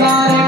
सारे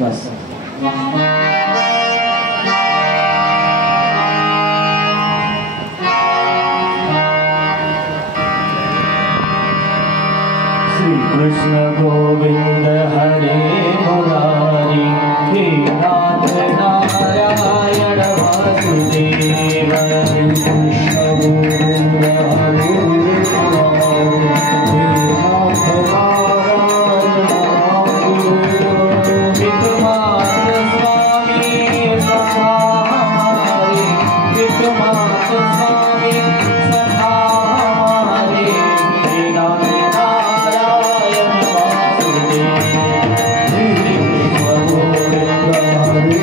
बस श्री कृष्ण गोविंद हरे मुरारी हे नाथ नारायण वासुदेव कृष्ण गोविंद हरे मुरारी हे नाथ नारायण वासुदेव विक्रमार्क स्वामी सखा हमारे विक्रमार्क स्वामी सखा हमारे हे नाथ नारायण वासुदेव श्री कृष्ण गोविंद हरे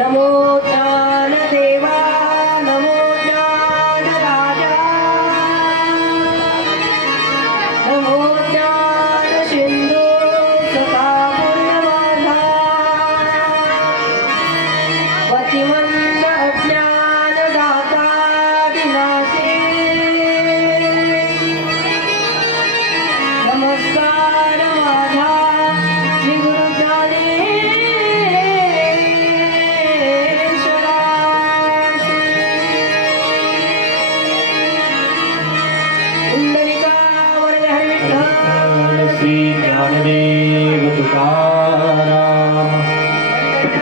नमो ज्ञानदेवा नमो ज्ञानराजा नमो ज्ञानसिन्धु सखा पुण्यवाधा पतिमन्द अज्ञानदाता विनाशे नमस्कार माझा श्री गुरु श्री ज्ञानदेव तुकाराम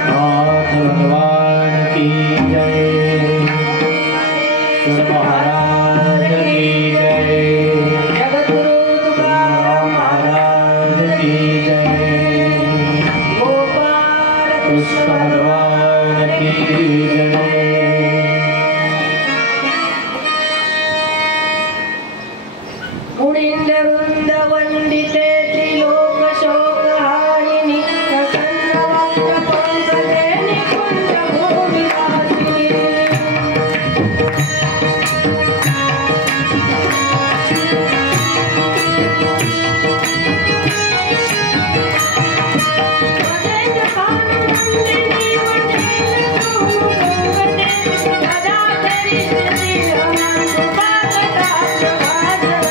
नाथ भगवान की जय, सुर महाराज की जय, जगद्गुरु तुकाराम महाराज की जय, गोपाल कृष्ण भगवान की जय। मुनिंद वृंद वंदिते त्रिलोक शोक हारिणि प्रसन्न पंकजे निकुंज भूमिवासिनि वदेन्द्र भानुनंदिनी वदेन्द्र सुमुखंगते सदा धरिष्यति अहं सुभागता प्रभाजम्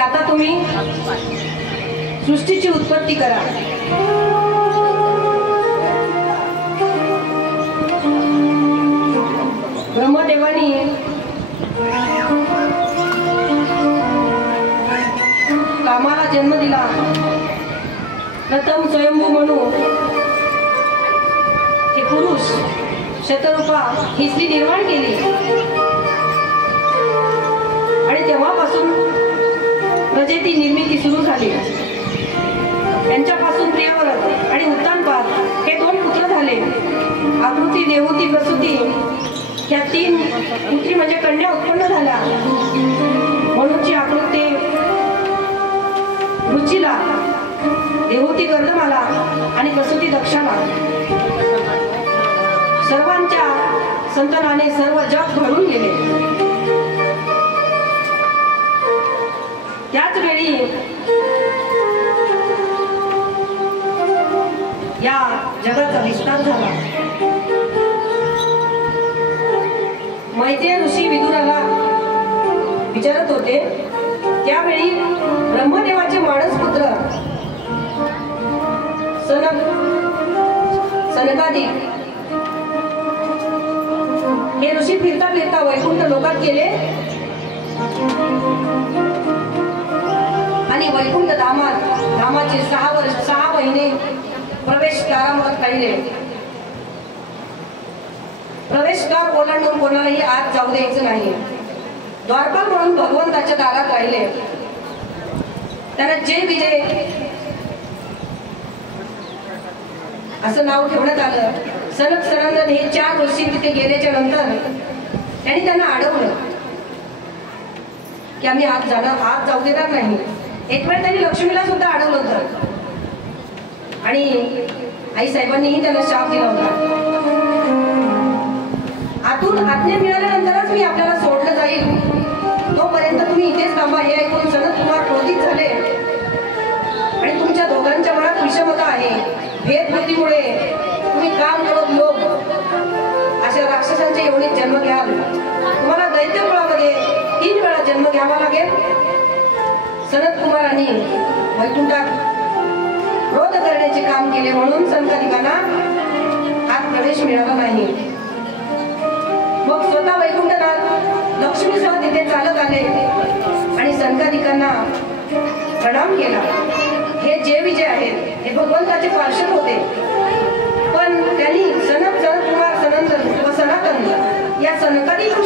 आता तुम्ही सृष्टीची उत्पत्ती करा. ब्रह्मदेवानी कामाला जन्म दिला. प्रथम स्वयंभू म्हणू हे पुरुष शतरूपा ही स्त्री निर्माण केली आणि तेव्हापासून प्रजेची निर्मिती सुरू झाली. त्यांच्यापासून प्रियव्रत आणि उत्तानपाद हे 2 पुत्र झाले. आकृती, देवहूती, प्रसूती या 3 पुत्री म्हणजे कन्या उत्पन्न झाल्या. म्हणूनची आकृती रुचीला, देवहूती गर्दमाला आणि प्रसूती दक्षाला. सर्वांच्या संतानाने सर्व जग घडून गेले. त्याच वेळी या जगाचा विस्तार झाला. मैत्रेय ऋषी विदुराला विचारत होते. त्यावेळी ब्रह्मदेवाचे मानसपुत्र सनकादिक हे ऋषी फिरता फिरता वैकुंठ लोकात गेले आणि वैकुंठ धामाचे 6 महिने प्रवेशद्वारात राहिले. प्रवेशद्वार ओलांडून कोणालाही आत जाऊ द्यायचं नाही. द्वारपाल म्हणून भगवंताच्या दारात राहिले. त्याला जय विजय असं नाव ठेवण्यात आलं. सनक सनंदन हे 4 वर्षी तिथे गेल्याच्या नंतर त्यांनी त्यांना अडवलं की आम्ही आत जाऊ देणार नाही. एक वेळ त्यांनी लक्ष्मीला सुद्धा अडवलं होतं आणि आई साहेबांनीही त्यांना शाप दिला होता. आतून आज्ञा मिळाल्यानंतरच मी आपल्याला सोडलं जाईल, तोपर्यंत तुम्ही इथेच थांबा. हे ऐकून सनत कुमार क्रोधित झाले आणि तुमच्या दोघांच्या मनात विषमता आहे. भेदबुद्धीमुळे तुम्ही काम करत लोक अशा राक्षसांच्या योनीत जन्म घ्याल. तुम्हाला दैत्यकुळामध्ये 3 वेळा जन्म घ्यावा लागेल. सनत कुमारांनी वैकुंठात क्रोध करण्याचे काम केले म्हणून सनकादिकांना आत प्रवेश मिळाला नाही. मग स्वतः वैकुंठनाथ लक्ष्मीसह तिथे चालत आले आणि सनकादिकांना प्रणाम केला. हे जे विजय आहेत हे भगवंताचे पार्षद होते, पण त्यांनी कुमार सनंदन व सनातन या सनकादिक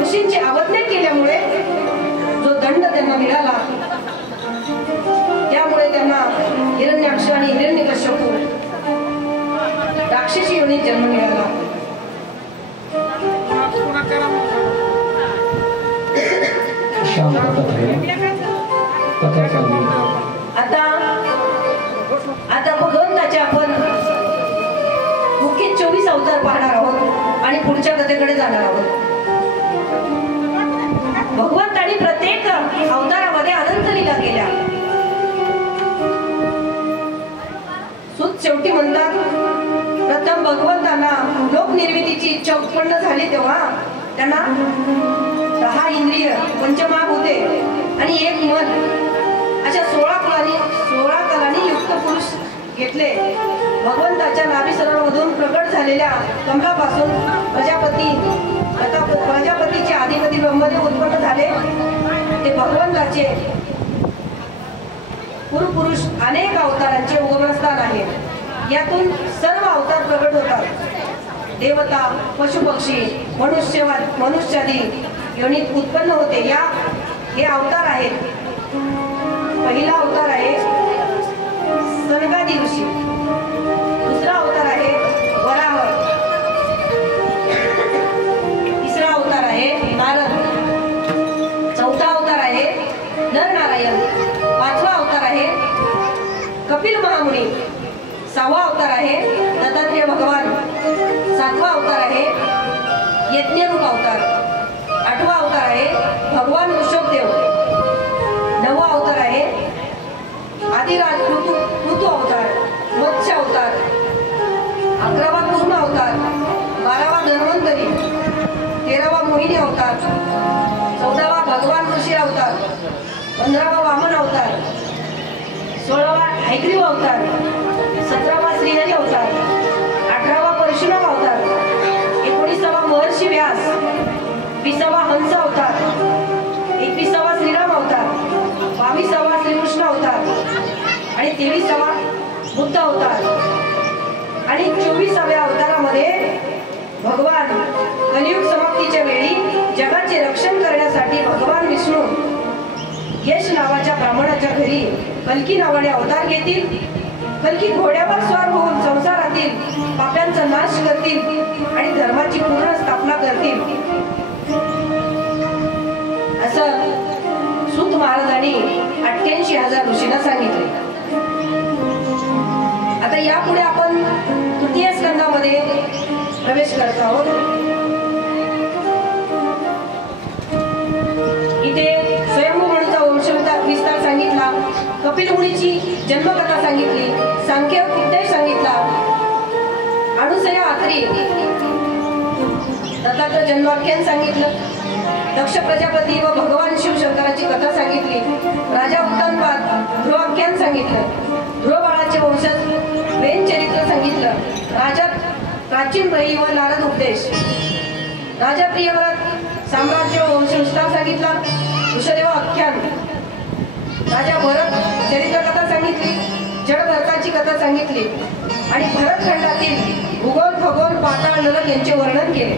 ऋषींची अवज्ञा केल्यामुळे जो दंड त्यांना मिळाला, त्यामुळे त्यांना हिरण्याक्ष आणि हिरण्यकश्यपू राक्षसी योनीत जन्म मिळाला. आता भगवंताचे आपण मुख्य 24 अवतार पाहणार आहोत आणि पुढच्या कथेकडे जाणार आहोत. भगवंतांनी प्रत्येक अवतारामध्ये अनंत लीला केल्या. सुत शेवटी म्हणतात, प्रथम भगवंतांना लोकनिर्मितीची इच्छा उत्पन्न झाली तेव्हा त्यांना 10 इंद्रिय, पंचमहाभूते आणि 1 मन अशा 16 कलांनी युक्त पुरुष घेतले. भगवंताच्या नाभिसरोवरामधून प्रकट झालेल्या कमलापासून प्रजापतीचे अधिपती ब्रह्मदेव उत्पन्न झाले. ते भगवंताचे पुरुष अनेक अवतारांचे उगमस्थान आहे. यातून सर्व अवतार प्रकट होतात. देवता, पशुपक्षी, मनुष्यादी योनीत उत्पन्न होते. हे अवतार आहेत. पहिला अवतार आहे सनकादी ऋषी, दुसरा अवतार आहे वराह, तिसरा अवतार आहे नारद, चौथा अवतार आहे नरनारायण, 5वा अवतार आहे कपिल महामुनी, 6वा अवतार आहे दत्तात्रेय भगवान, 7वा अवतार आहे यज्ञरूप अवतार, 8वा अवतार आहे भगवान ऋषभदेव, 9वा अवतार आहे आदिराज ऋतू अवतार, मत्स्य अवतार, 11वा पूर्ण अवतार, 12वा धन्वंतरी, 13वा मोहिनी अवतार, 14वा भगवान ऋषी अवतार, 15वा वामन अवतार, 16वा हैग्रीव अवतार, 17वा श्रीहरी अवतार, 18वा परशुराम अवतार, 19वा महर्षी व्यास, 20वा हंस अवतार, 21वा श्रीराम अवतार, 22वा श्रीकृष्ण अवतार आणि 23वा बुद्ध अवतार. आणि 24व्या अवतारामध्ये भगवान कलियुग समाप्तीच्या वेळी जगाचे रक्षण करण्यासाठी भगवान विष्णू यश नावाच्या ब्राह्मणाच्या घरी कल्की नावाने अवतार घेतील. कल्की घोड्यावर स्वार होऊन संसारातील पाप्यांचा नाश करतील आणि धर्माची पूर्ण स्थापना करतील असं सूत महाराजांनी 88,000 ऋषींना सांगितले. आता यापुढे आपण तृतीय स्कंदामध्ये प्रवेश करत आहोत. इथे स्वयंभू म्हणूचा विस्तार सांगितला, कपिल मुनीची जन्मकथा सांगितली, सांख्य उपदेश सांगितला, अनुसया आत्री दत्तात्रय जन्माख्यान सांगितलं, दक्ष प्रजापती व भगवान शिवशंकराची कथा सांगितली, राजा उत्तानपाद ध्रुवाख्यान सांगितलं, ध्रुव बाळाचे वंशज वेद चरित्र सांगितलं, राजा प्राचीन बळी व नारद उपदेश, राजा प्रियव्रत साम्राज्य व वंशविस्तार सांगितला, ऋषदेव आख्यान, राजा भरत चरित्र कथा सांगितली, जड भरताची कथा सांगितली आणि भरतखंडातील भूगोल खगोल पाताळ नरक यांचे वर्णन केले.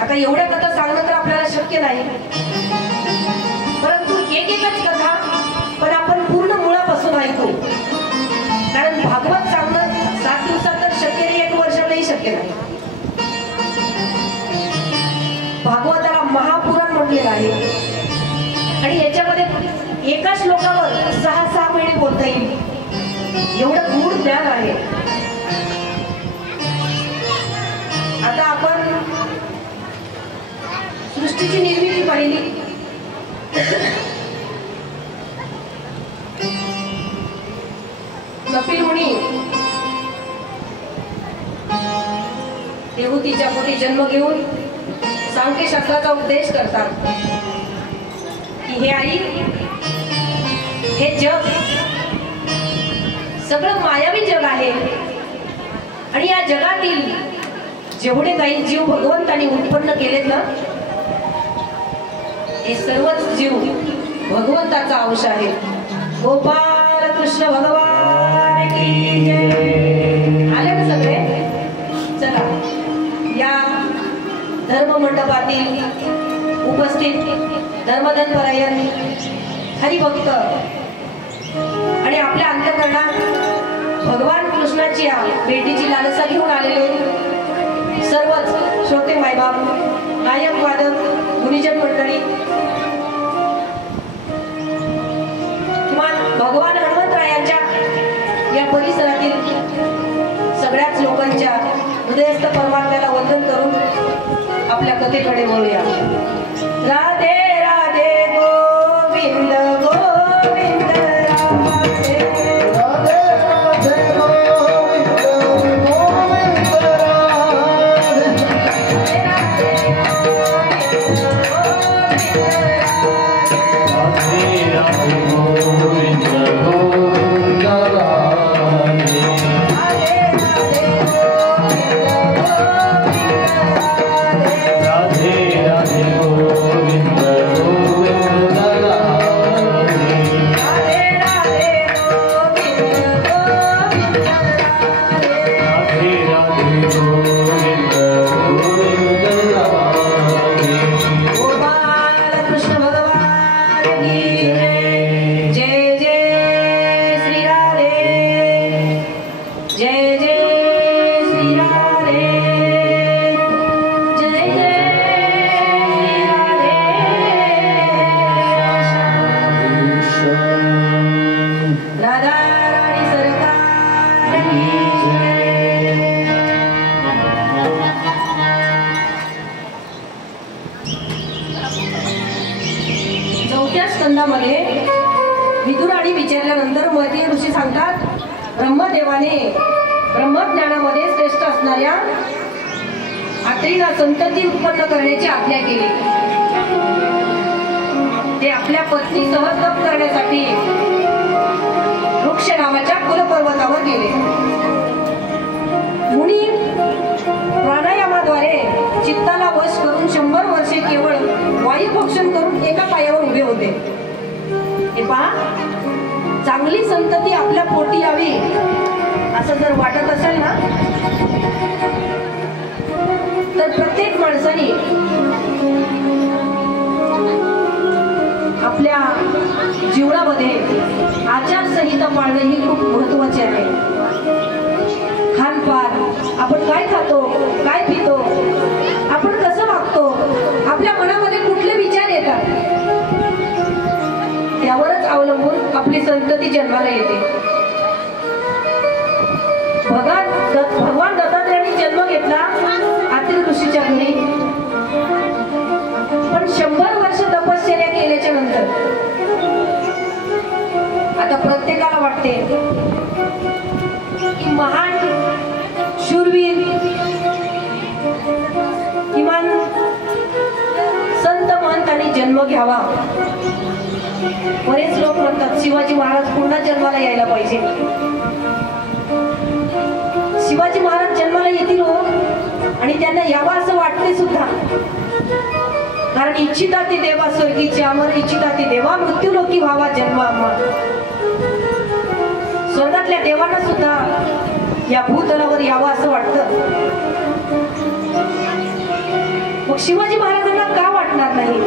आता एवढ्या कथा सांगणं तर आपल्याला शक्य नाही, परंतु एकच कथा पण आपण पूर्ण मुळापासून ऐकू. कारण भागवत सांगणं 7 दिवसात तर शक्य नाही, 1 वर्षातही शक्य नाही. भागवताला महापुराण म्हटलेलं आहे आणि याच्यामध्ये एका श्लोकावर 6 महिने बोलता येईल एवढं गूढ ज्ञान आहे. आता आपण सृष्टीची निर्मिती पाहिली, कपिल मुनी देवहूतीच्या पोटी जन्म घेऊन सांख्यशास्त्राचा उपदेश करतात की हे आई, हे जग सगळं मायावी जग आहे आणि या जगातील जेवढे काही जीव भगवंतांनी उत्पन्न केलेत ना, हे सर्वच जीव भगवंताचा अंश आहे. गोपाल कृष्ण भगवान की जय. आले ना सगळे? चला, या धर्म मंडपातील उपस्थित धर्मधन परायण हरिभक्त आणि आपल्या अंतःकरणात भगवान कृष्णाची भेटीची लालसा घेऊन आलेले सर्वच श्रोते मायबाप, गायक वादक, गुरुजन मंडळी, किंवा भगवान हनुमंतरायांच्या या परिसरातील सगळ्याच लोकांच्या हृदयस्थ परमात्म्याला वंदन करून आपल्या कथेकडे वळूया. राधे राधे गोविंद गोविंद राधे राधे राधे गोविंद गोविंद राधे राधे राधे गोविंद गोविंद राधे स्कंदामध्ये विदुराणी विचारल्यानंतर महती ऋषी सांगतात, ब्रह्मदेवाने ब्रह्मज्ञानामध्ये श्रेष्ठ असणाऱ्या आत्रीला संतती उत्पन्न करण्याची आज्ञा केली. ते आपल्या पत्नीसह तप करण्यासाठी वृक्ष नावाच्या कुलपर्वतावर गेले. मुनी प्राणायामाद्वारे चित्ताला वश करून 100 वर्षे केवळ वायुभक्षण करून एका पायावर उभे होते. हे पहा, चांगली संतती आपल्या पोटी यावी असं जर वाटत असेल ना, तर प्रत्येक माणसाने आपल्या जीवनामध्ये आचारसंहिता पाळणे ही खूप महत्वाचे आहे. खानपान, आपण काय खातो, काय पितो, आपण कसं वागतो, आपल्या मनामध्ये कुठले विचार येतात, त्यावरच अवलंबून आपली संतती जन्माला येते. भगवान दत्तात्रयांनी जन्म घेतला आतील ऋषीच्या घरी, पण 100 वर्ष तपश्चर्या केल्याच्या नंतर आता प्रत्येकाला वाटते की महान शूरवीर किमान संत महंतांनी जन्म घ्यावा. बरेच लोक म्हणतात शिवाजी महाराज पुन्हा जन्माला यायला पाहिजे. शिवाजी महाराज जन्माला येतील हो, आणि त्यांना यावा असं वाटते सुद्धा. कारण इच्छिता ती देवा स्वर्गीची अमर, इच्छिता ती देवा मृत्यू लोकी व्हावा जन्म अमर. स्वर्गातल्या देवांना सुद्धा या भूतलावर यावं असं वाटतं. मग शिवाजी महाराजांना का वाटणार नाही?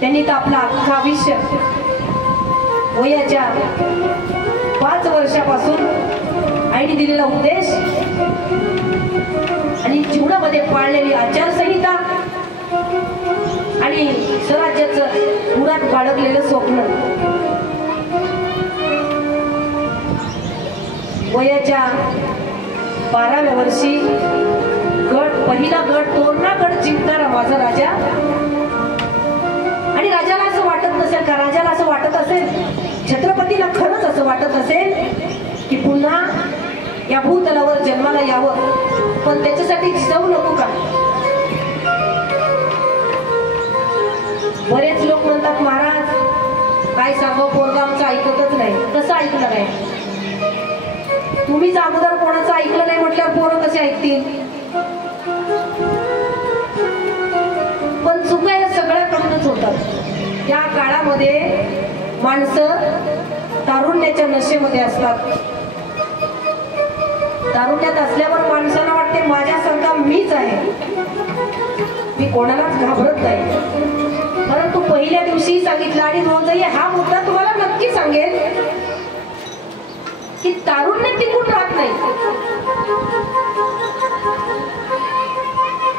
त्यांनी तर आपलं अख्खं आयुष्य वयाच्या 5 वर्षापासून आईने दिलेला उपदेश आणि जीवनामध्ये पाळलेली आचारसंहिता आणि स्वराज्याचं उरात बाळगलेलं स्वप्न, वयाच्या 12व्या वर्षी पहिला गड तोरणा गड जिंकणारा माझा राजा. आणि राजाला असं वाटत नसेल का, राजाला असं वाटत असेल, छत्रपतीला खरंच असं वाटत असेल की पुन्हा या भूतलावर जन्माला यावं, पण त्याच्यासाठी जाऊ नको का? बरेच लोक म्हणतात महाराज काय सांगावं, पोरगा आमचं ऐकतच नाही. कसं ऐकलं नाही? तुम्हीच अगोदर कोणाचं ऐकलं नाही म्हटल्यावर पोरं कसे ऐकतील? पण चुका या सगळ्याकडूनच होतात. त्या काळामध्ये माणसं तारुण्याच्या नशेमध्ये असतात. तारुण्यात असल्यावर माणसाला वाटते माझ्यासारखा मीच आहे, मी कोणालाच घाबरत नाही. परंतु पहिल्या दिवशी सांगितलं आणि रोजही हा मुद्दा तुम्हाला नक्की सांगेल की तारुण्य टिकून राहत नाही.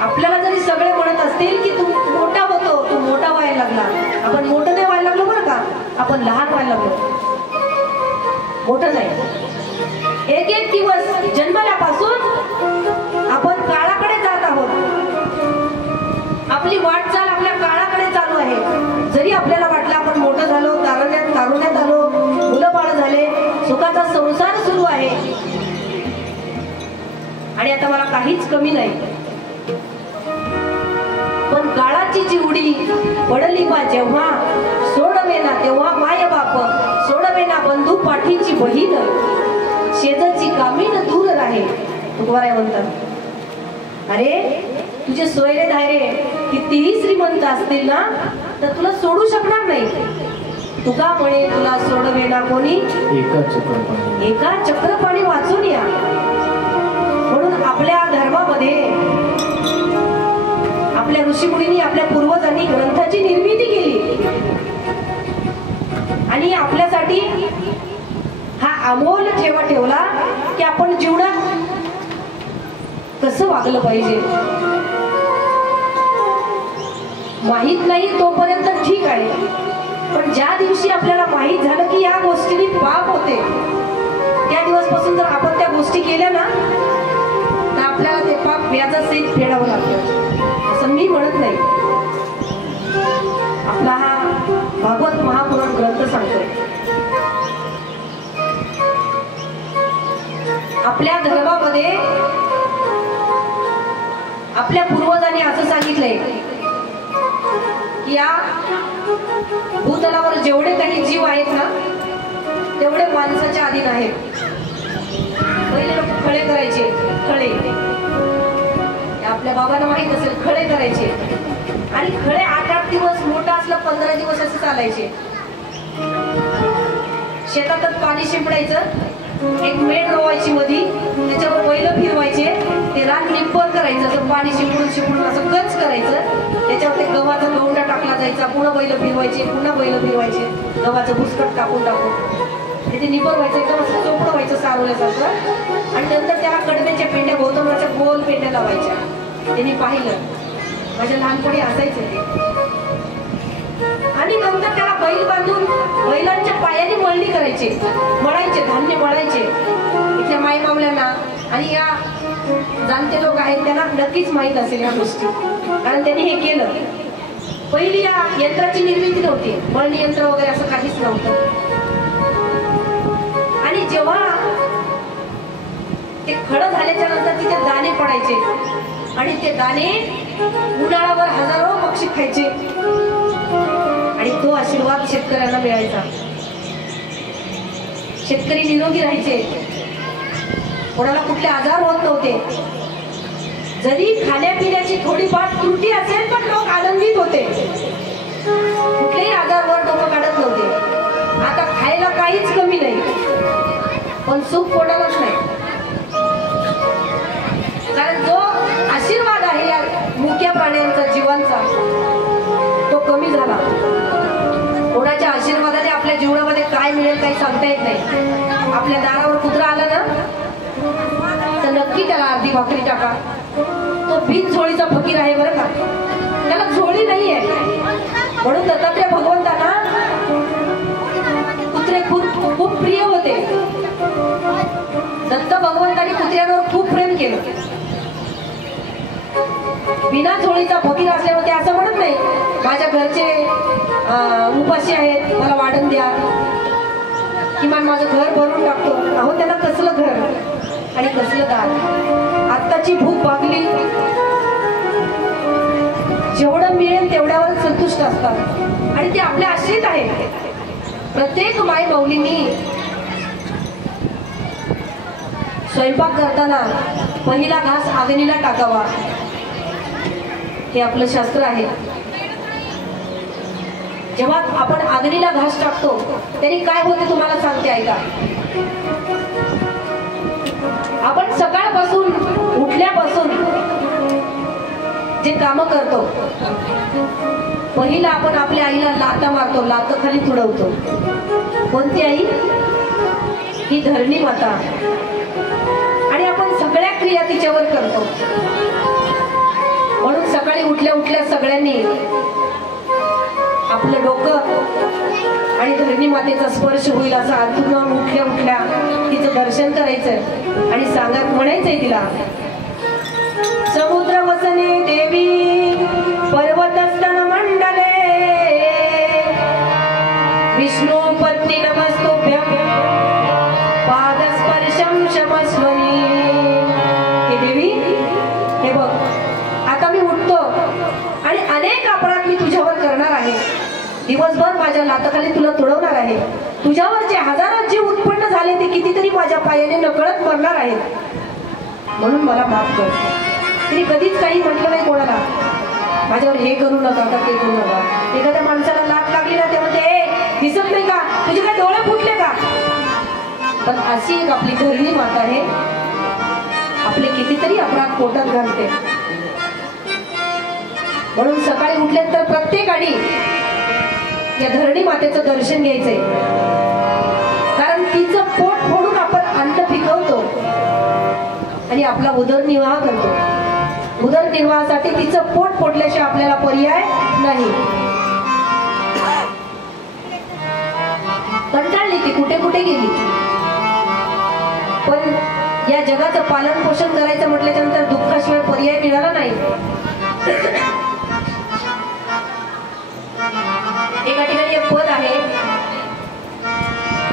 आपल्याला जरी सगळे म्हणत असतील की तू मोठा होतो, तू मोठा व्हायला लागला, आपण मोठं नाही व्हायला लागलो बरं का, आपण लहान व्हायला लागलो, मोठं नाही. एक एक दिवस जन्मल्यापासून आपण काळाकडे जात आहोत. आपली वाटचाल आपल्या काळाकडे चालू आहे. जरी आपल्याला वाटलं आपण मोठं झालो, तारुण्यात आलो, मुलं बाळ झाले, सुखाचा संसार सुरू आहे आणि आता मला काहीच कमी नाही, पण काळाची चिवडी पडली बा जेव्हा, सोडवेना तेव्हा माय बाप, सोडवेना बंधू पाठीची बहीण, शेजारची कामीन दूर राहे. तुकाराम म्हणतात अरे तुझे सोयरे धायरे कितीही श्रीमंत असतील ना तर तुला सोडू शकणार नाही. तुका म्हणे तुला सोडवेना कोणी, एका चक्रपाणी वाचून या. म्हणून आपल्या धर्मामध्ये आपल्या ऋषीमुनींनी, आपल्या पूर्वजांनी ग्रंथाची निर्मिती केली आणि आपल्यासाठी हा अमोल ठेवा ठेवला की आपण जीवनात कसं वागलं पाहिजे. माहित नाही तोपर्यंत ठीक आहे, पण ज्या दिवशी आपल्याला माहित झालं की या गोष्टीने पाप होते, त्या दिवसपासून जर आपण त्या गोष्टी केल्या ना तर आपल्याला ते पाप व्याजासहित फेडावं लागतं. असं मी म्हणत नाही, आपला हा भागवत महापुराण ग्रंथ सांगतोय. आपल्या धर्मामध्ये आपल्या पूर्वजांनी असं सांगितलंय की या भूतलावर जेवढे काही जीव आहेत ना तेवढे माणसाच्या अधीन आहेत. पहिले लोक खळे करायचे, खळे आपल्या बाबांना माहित असेल, खळे करायचे आणि खळे 8-8 दिवस, मोठा असला 15 दिवस असं चालायचे. शेतातच पाणी शिंपडायचं, एक मेढ रोवायची मधी, त्याच्यावर बैल फिरवायचे, ते रान निप्पर करायचं, असं पाणी शिंपडून शिंपडून असं गच करायचं, त्याच्यावर ते गव्हाचा गवंडा टाकला जायचा, पुन्हा बैल फिरवायचे, पुन्हा बैल फिरवायचे, गव्हाचं भुसकट टाकून ते निपर व्हायचं, एकदम असं चोपडं व्हायचं सारवल्यासारखं. आणि नंतर त्याला कडब्याच्या पेंड्या भोवतोनाच्या गोल पेंड्या लावायच्या. त्यांनी पाहिलं, माझ्या लहानपणी असायचं ते. आणि नंतर त्याला बैल बांधून बैलांच्या पायाने मळणी करायचे, मळायचे, धान्य मळायचे. इथल्या माई मामल्यांना आणि या जाणते लोक आहेत त्यांना नक्कीच माहीत असेल या गोष्टी, कारण त्यांनी हे केलं. पहिली या यंत्राची निर्मिती नव्हती, मळणी यंत्र वगैरे असं काहीच नव्हतं. आणि जेव्हा ते खडं झाल्याच्या नंतर तिथे दाणे पडायचे आणि ते दाणे उन्हाळ्यावर हजारो पक्षी खायचे आणि तो आशीर्वाद शेतकऱ्यांना मिळायचा. शेतकरी निरोगी राहायचे, कोणाला कुठले आजार होत नव्हते. जरी खाण्यापिण्याची थोडीफार त्रुटी असेल पण लोक आनंदित होते, कुठलेही आजारवर डोकं काढत नव्हते. आता खायला काहीच कमी नाही पण सुख कोणालाच नाही, कारण जो आशीर्वाद आहे या मुक्या प्राण्यांचा, जीवांचा, तो कमी झाला. कोणाच्या आशीर्वादाने आपल्या जीवनामध्ये काय मिळेल काही सांगता येत नाही. आपल्या दारावर कुत्रा आला ना तर नक्की त्याला अर्धी भाकरी टाका. तो बिन झोळीचा फकीर आहे बरं का, त्याला झोळी नाही आहे. म्हणून दत्तात्रय भगवंतांना कुत्रे खूप प्रिय होते. दत्त भगवंतांनी कुत्र्यांवर खूप प्रेम केलं. बिना झोळीचा फकीर असल्यामुळे ते असं म्हणत नाही माझ्या घरचे उपाशी आहेत, मला वाढण द्या, किमान माझं घर भरून टाकतो. अहो त्याला कसलं घर आणि कसलं दार. आत्ताची भूक भागली, जेवढं मिळेल तेवढ्यावर संतुष्ट असतात आणि ते आपल्या आश्रित आहेत. प्रत्येक माय माऊलींनी स्वयंपाक करताना पहिला घास अग्नीला टाकावा, हे आपलं शास्त्र आहे. जेव्हा आपण अग्नीला घास टाकतो तरी काय होते तुम्हाला सांगते, ऐका. आपण सकाळपासून उठल्यापासून जे काम करतो, पहिला आपण आपल्या आईला लाथा मारतो, लाथ खाली तुडवतो. कोणती आई? ही धरणी माता. आणि आपण सगळ्या क्रिया तिच्यावर करतो. म्हणून सकाळी उठल्या उठल्या सगळ्यांनी आपलं डोकं आणि धरणी मातेचा स्पर्श होईल असं आतून उठल्या उठल्या तिचं दर्शन करायचं आणि सांगत म्हणायचंय तिला, समुद्र वसने देवी पर्वतस्तन मंडले विष्णू पत्नी नमस्तुभ्यं पादस्पर्शं क्षमस्वनी. हे देवी, हे बघ, आता मी उठतो आणि अनेक अपराध मी तुझ्यावर करणार आहे. दिवसभर माझ्या लाथाखाली तुला तुडवणार आहे. तुझ्यावर जे हजारो जीव उत्पन्न झाले ते कितीतरी माझ्या पायाने नकळत मरणार आहेत. म्हणून मला माफ कर. तिने कधीच काही म्हटलं नाही कोणाला, माझ्यावर हे करू नका का ते करू नका. एखाद्या माणसाला लाथ लागली ना तेव्हा ते दिसत नाही का, तुझे काय डोळे फुटले का. पण अशी एक आपली धरणी माता आहे, आपले कितीतरी अपराध पोटात घालते. म्हणून सकाळी उठल्यानंतर प्रत्येकाने या धरणी मातेचं दर्शन घ्यायचंय, कारण तिचं पोट फोडून आपण अन्न पिकवतो आणि आपला उदरनिर्वाह करतो. उदरनिर्वाहासाठी तिचं पोट फोडल्याशिवाय आपल्याला पर्याय नाही. कंटाळली ती, कुठे कुठे गेली. पण या जगाचं पालन पोषण करायचं म्हटल्याच्या नंतर दुःखाशिवाय पर्याय मिळाला नाही. एका ठिकाणी एक पद आहे,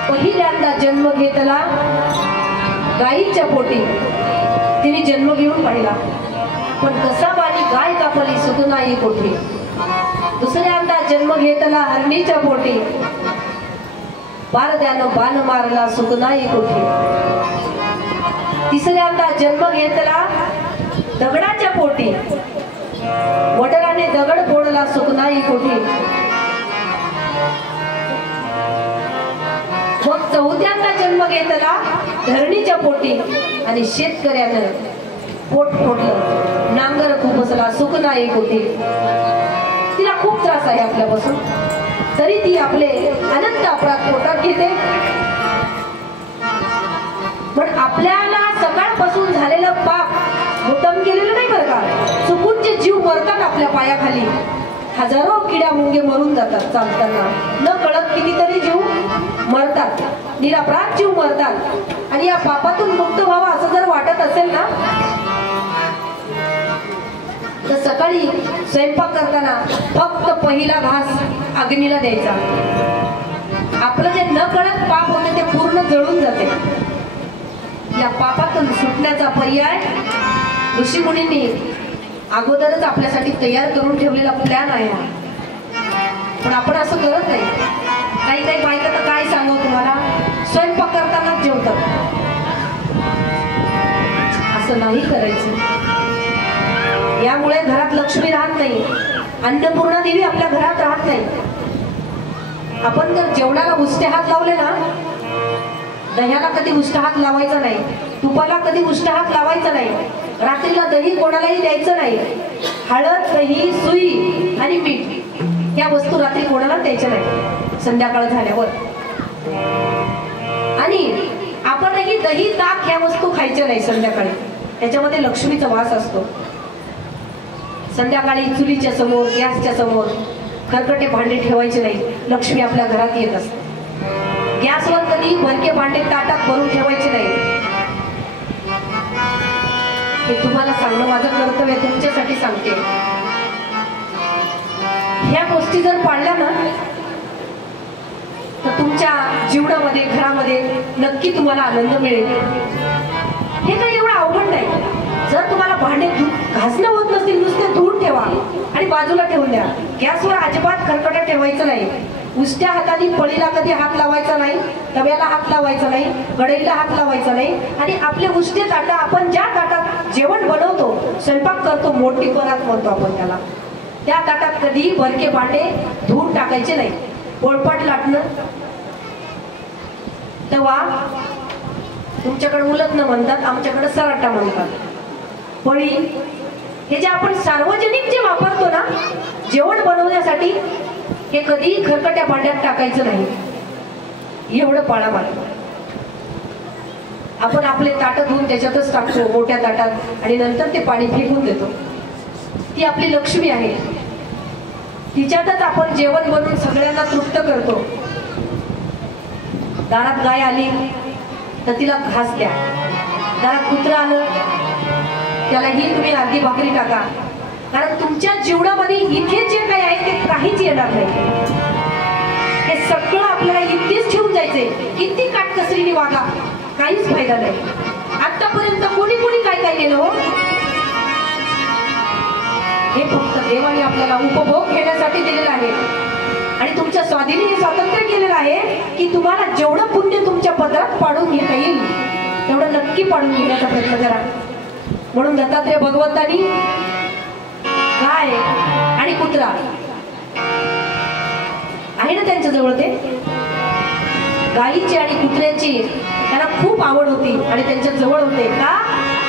पहिल्यांदा जन्म घेतला गायीच्या पोटी, तिने जन्म घेऊन पाहिला, पण कसा बाली गाय कापली सुतू नाही पोटी. दुसऱ्यांदा जन्म घेतला हरणीच्या पोटी, बारद्यानं बाण मारला सुख नाही कोठी. तिसऱ्यांदा जन्म घेतला दगडाच्या पोटी, वडिलाने दगड फोडला सुख नाही कोठी. मग चौथ्यांदा जन्म घेतला धरणीच्या पोटी आणि शेतकऱ्यानं पोट फोडलं, नांगर खुपसला सुख नाही कोठी. तिला खूप त्रास आहे आपल्यापासून, तरी ती आपले अनंत अपराध पोटात घेते. पण आपल्याला सकाळपासून झालेलं पाप मुद्दाम केलेलं नाही बरं का. चुकून जे जीव मरतात आपल्या पायाखाली, हजारो किड्या मुंगे मरून जातात चालताना, न कळत कितीतरी जीव मरतात, निरपराध जीव मरतात. आणि या पापातून मुक्त व्हावा असं जर वाटत असेल ना, तर सकाळी स्वयंपाक करताना फक्त पहिला घास अग्नीला द्यायचा. आपलं जे न कळत पाप होते ते पूर्ण जळून जाते. या पापातून सुटण्याचा पर्याय ऋषीमुनींनी अगोदरच आपल्यासाठी तयार करून ठेवलेला प्लॅन आहे. पण आपण असं करत नाही. काही काही बायका तर काय सांगू तुम्हाला, स्वयंपाक करताना जेवतात. असं नाही करायचं. यामुळे घरात लक्ष्मी राहत नाही, अन्नपूर्णा देवी आपल्या घरात राहत नाही. आपण जर जेवणाला उष्टे हात लावले ना, दह्याला कधी उष्टा हात लावायचा नाही, तुपाला कधी उष्टा हात लावायचा नाही, रात्रीला दही कोणालाही द्यायचं नाही. हळद, दही, सुई आणि मीठ या वस्तू रात्री कोणाला द्यायच्या नाही संध्याकाळ झाल्यावर. आणि आपणही दही, ताक या वस्तू खायच्या नाही संध्याकाळी, त्याच्यामध्ये लक्ष्मीचा वास असतो. संध्याकाळी चुलीच्या समोर, गॅसच्या समोर खरकटे भांडे ठेवायचे नाही, लक्ष्मी आपल्या घरात येत असते. गॅसवर कधी भरके भांडे ताटात भरून ठेवायचे नाही. हे तुम्हाला सांगणं माझं कर्तव्य, तुमच्यासाठी सांगते. ह्या गोष्टी जर पाळल्या ना, तर तुमच्या जीवनामध्ये, घरामध्ये नक्की तुम्हाला आनंद मिळेल. हे काही एवढं अवघड नाही. जर तुम्हाला भांडे घासणं होत नसतील, नुसते धुवून ठेवा आणि बाजूला ठेवून द्या. गॅसवर अजिबात खरकटा ठेवायचं नाही. उष्ट्या हाताने पळीला कधी हात लावायचा नाही, तव्याला हात लावायचा नाही, कढईला हात लावायचा नाही. आणि आपले उष्ट्य ताटं, आपण ज्या ताटात जेवण बनवतो, स्वयंपाक करतो, मोठी परात म्हणतो आपण त्याला, त्या ताटात कधी भरके भांडे धुवून टाकायचे नाही. पोळपाट लाटणं, तवा तुमच्याकडे उलटणं म्हणतात, आमच्याकडे सराटा म्हणतात. पळी हे जे आपण सार्वजनिक जे वापरतो ना जेवण बनवण्यासाठी, हे कधी खरकट्या भांड्यात टाकायचं नाही. एवढं पाळा मला. आपण आपले ताटं धुवून त्याच्यातच टाकतो मोठ्या ताटात आणि नंतर ते पाणी फेकून देतो. ती आपली लक्ष्मी आहे, तिच्यातच आपण जेवण बनवून सगळ्यांना तृप्त करतो. दारात गाय आली तर तिला घास द्या. दारात कुत्रा आलं त्यालाही तुम्ही अर्धी भाकरी टाका. कारण तुमच्या जीवनामध्ये इथे जे काही आहे ते काहीच येणार नाही. हे सगळं आपल्याला इथेच ठेवून जायचंय. किती काटकसरीने वागा, काहीच फायदा नाही. आतापर्यंत कोणी कोणी काय काय केलं हो, हे फक्त देवाने आपल्याला उपभोग घेण्यासाठी दिलेलं आहे. आणि तुमच्या स्वाधीनी हे स्वातंत्र्य केलेलं आहे की तुम्हाला जेवढं पुण्य तुमच्या पदरात पाडून घेता येईल तेवढं नक्की पाडून घेण्याचा प्रयत्न करा. म्हणून दत्तात्रय भगवंतांनी गाय आणि कुत्रा आहे ना त्यांच्या जवळ, ते गायीची आणि कुत्र्याची त्यांना खूप आवड होती आणि त्यांच्या जवळ होते. का?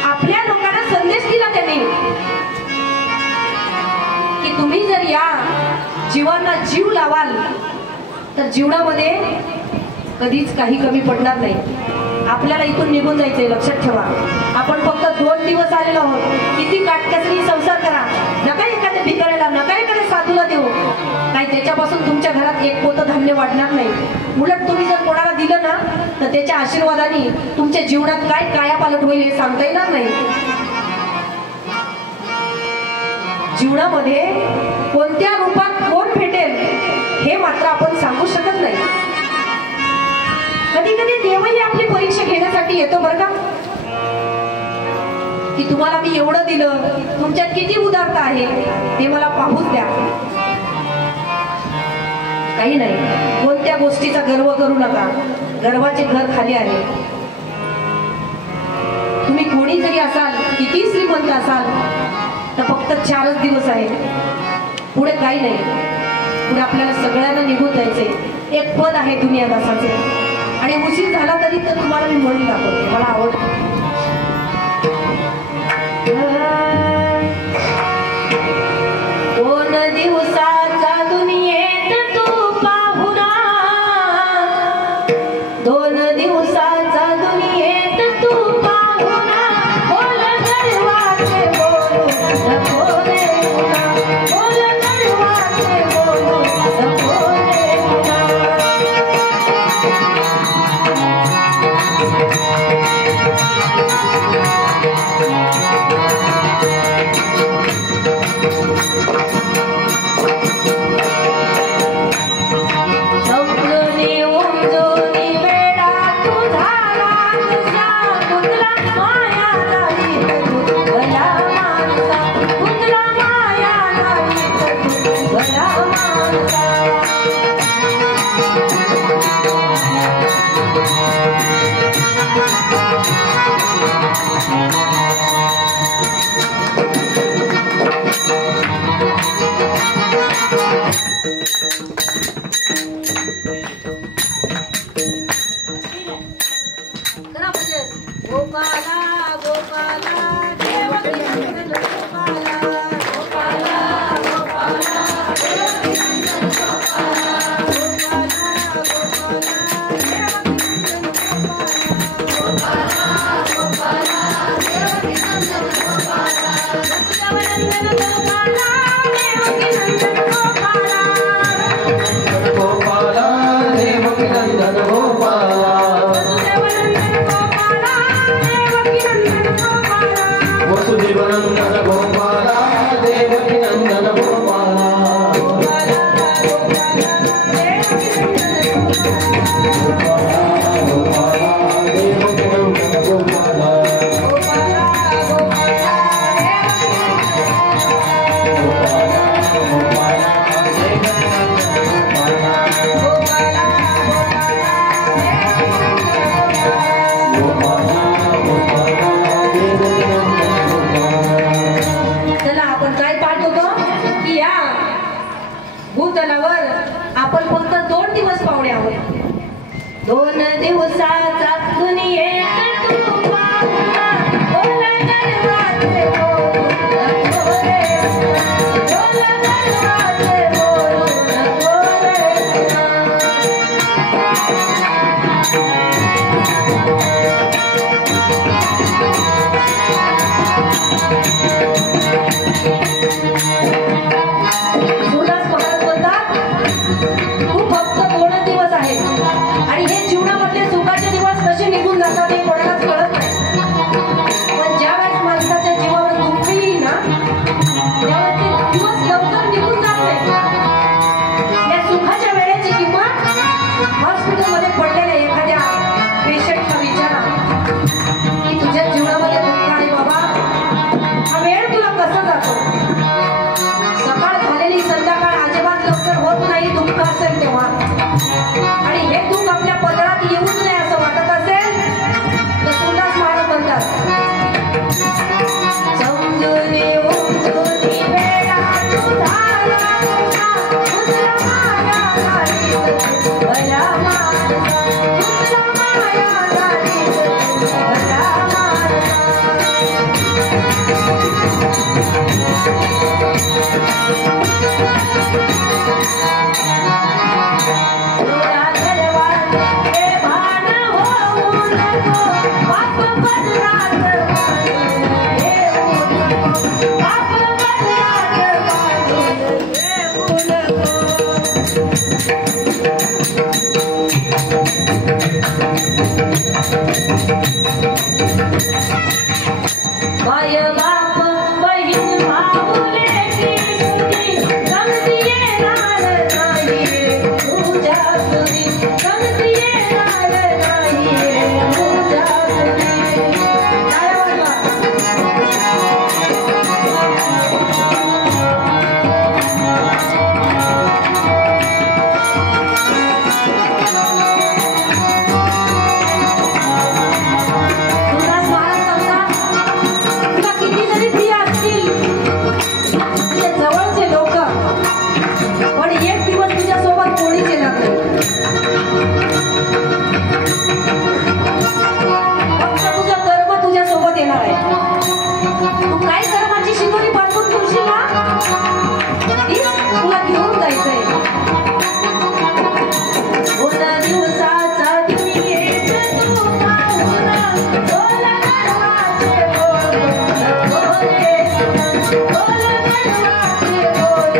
आपल्या लोकांना संदेश दिला त्यांनी की तुम्ही जर या जीवांना जीव लावाल तर जीवनामध्ये कधीच काही कमी पडणार नाही. आपल्याला इथून निघून जायचंय, लक्षात ठेवा. आपण फक्त 2 दिवस आलेलो आहोत. किती काटकसरी संसार करा, नका एखाद्या भिकाऱ्याला, नका एखाद्या साधूला देऊ. काय त्याच्यापासून तुमच्या घरात एक पोतं धान्य वाढणार नाही. उलट तुम्ही जर कोणाला दिलं ना तर त्याच्या आशीर्वादाने तुमच्या जीवनात काय कायापालट होईल हे सांगता येणार नाही. जीवनामध्ये कोणत्या रूपात कोण भेटेल हे मात्र आपण सांगू शकत नाही. कधी कधी देवही आपली परीक्षा घेण्यासाठी येतो बरं का, की तुम्हाला मी एवढं दिलं, तुमच्यात किती उदारता आहे ते मला पाहूच द्या. काही नाही, कोणत्या गोष्टीचा गर्व करू नका. गर्वाचे घर खाली आहे. तुम्ही कोणी जरी असाल, किती श्रीमंत असाल, तर फक्त 4च दिवस आहेत. पुढे काही नाही. पुढे आपल्याला सगळ्यांना निघून जायचे. एक पद आहे दुनियादासाचे, आणि उशीर झाला तरी तर तुम्हाला मी म्हणून दाखवते. मला आवडतं. दोन दिवसाचा दुनियेत तू पाहुणा, 2 दिवसाचा दुनियेत तू पाहुणा. बोल गर्वाचे बोलू नको रे मुला, बोल गर्वाचे बोलू नको रे मुला. शिदोरी पाठवून ठेवशील ना तीच तुला घेऊन जायचंय. उन्हा दिवसाचा दुनियेत तू पाहून बोला गरवाचे बोल बोले बोला गरवाचे बोल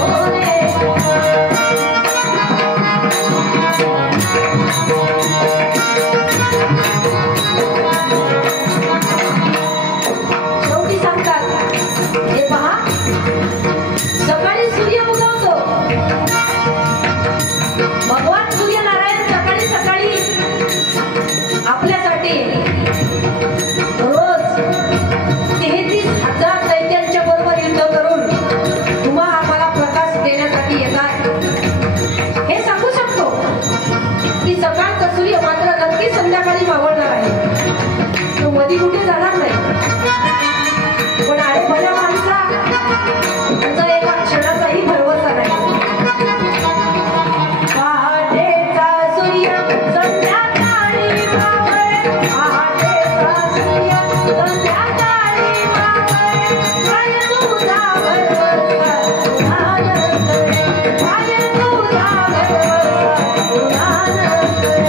बोले. शेवटी सांगतात हे पहा सकाळी सूर्य उगवतो. भगवान सूर्यनारायण सकाळी सकाळी आपल्यासाठी रोज 33,000 दैत्यांच्या बरोबर युद्ध करून तुम्हा आम्हाला प्रकाश देण्यासाठी येतात. हे सांगू शकतो की सकाळचा सूर्य मात्र नक्की संध्याकाळी मावळणार आहे. तो मधी कुठे जाणार नाही. पण अरे भल्या माणसा त्यांचा एका क्षणाचाही भरवसा नाही. पहाटेचा सूर्य संध्याकाळी मावळे पहाटेचा सूर्य संध्याकाळी मावळे काय तुझा भरवसा उन्हाळ्याकडे काय तुझा भरवसा उन्हाळ्याकडे.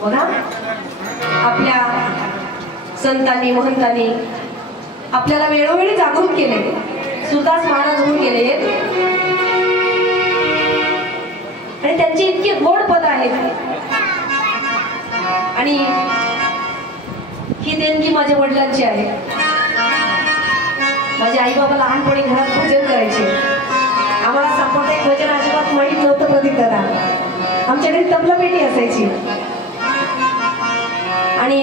बघा आपल्या संतांनी महंतांनी आपल्याला वेळोवेळी जागरूक केले. सुदास महाराज होऊन गेले आणि त्यांची इतकी गोड पद आहेत. आणि ही देणगी माझ्या वडिलांची आहे. माझे आई बाबा लहानपणी घरात भजन करायचे. आम्हाला सापडता भजन अजिबात माहीत नव्हतं कधी करा. आमच्याकडे तबला पेटी असायची आणि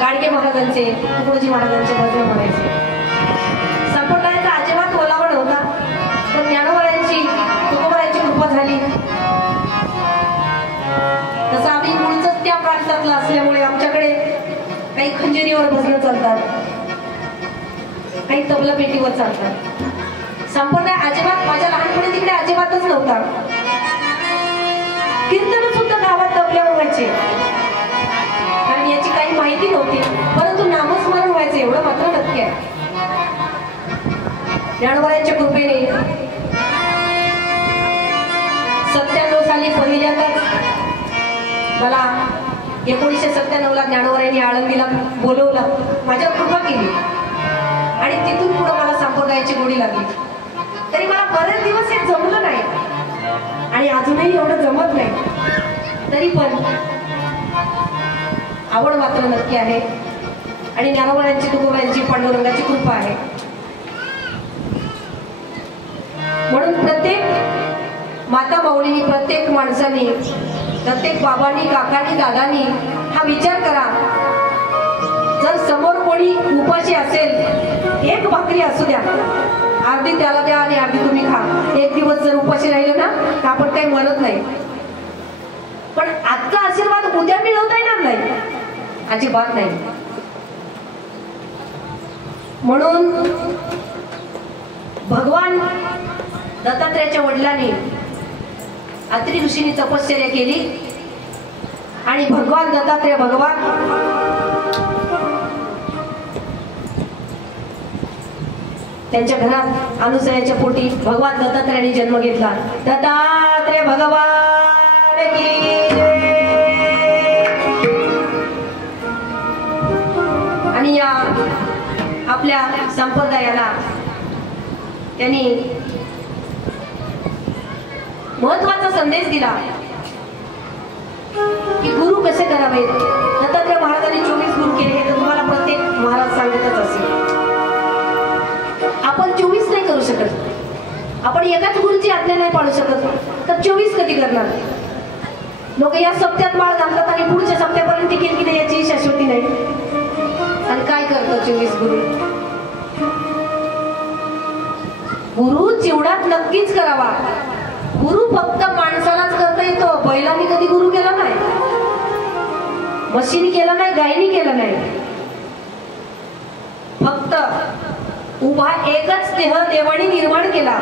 गाडगे महाराजांचे तुकडोजी महाराजांचे भजन म्हणायचे. संपूर्णाचा अजिबात ओलावा नव्हता. पण ज्ञानोबायांची तुकोबारायांची कृपा झाली. तसं आम्ही मूळच त्या प्रांतातलं असल्यामुळे आमच्याकडे काही खंजेरीवर भजनं चालतात, काही तबला पेटीवर चालतात. संपूर्ण अजिबात माझ्या लहानपणी तिकडे अजिबातच नव्हता. कीर्तन सुद्धा गावात तबल्यावर व्हायचे कारण याची काही माहिती नव्हती. परंतु नामस्मरण व्हायचं एवढं मात्र नक्की आहे. ज्ञानोबायांच्या कृपेने 97 साली पहिल्यांदाच मला 1997 ला ज्ञानोबायांनी आळंदीला बोलवलं, माझ्यावर कृपा केली आणि तिथून पुढे मला संप्रदायाची गोडी लागली. तरी मला बरेच दिवस हे जमलं नाही आणि अजूनही एवढं जमत नाही. तरी पण आवड मात्र नक्की आहे आणि ज्ञानोबायांची तुकोबायांची पांडुरंगाची कृपा आहे. म्हणून प्रत्येक माता माऊलींनी, प्रत्येक माणसाने, प्रत्येक बाबांनी, काकांनी, दादांनी हा विचार करा. जर समोर कोणी उपाशी असेल, एक भाकरी असू द्या, अर्धी त्याला द्या आणि अर्धी तुम्ही खा. एक दिवस जर उपाशी राहिलं ना तर आपण काही म्हणत नाही. पण आजचा आशीर्वाद उद्या मिळवता येणार नाही, अजिबात नाही. म्हणून भगवान दत्तात्रेयाच्या वडिलांनी अत्रि ऋषींनी तपश्चर्या केली आणि भगवान दत्तात्रेय भगवान त्यांच्या घरात अनुसयाच्या पोटी भगवान दत्तात्रेयांनी जन्म घेतला. दत्तात्रेय भगवान की जय. आणि या आपल्या संप्रदायाला त्यांनी महत्वाचा संदेश दिला की गुरु कसे करावेत. दत्तात्रेय महाराजांनी 24 गुरु केले हे तर तुम्हाला प्रत्येक महाराज सांगतच असेल. आपण 24 नाही करू शकत. आपण एकाच गुरुची आज्ञा नाही पाळू शकत तर 24 कधी करणार. लोक या सप्त्यात माळ घालतात आणि पुढच्या सप्त्यापर्यंत टिकेल की नाही याची शाश्वती नाही. आणि काय करतो 24 गुरु. गुरु चिवडात नक्कीच करावा. गुरु फक्त माणसालाच करता येतो. बैलांनी कधी गुरु केला नाही, म्हशीनी केला नाही, गायीनी केला नाही. फक्त उभा एकच देह देवाने निर्माण केला,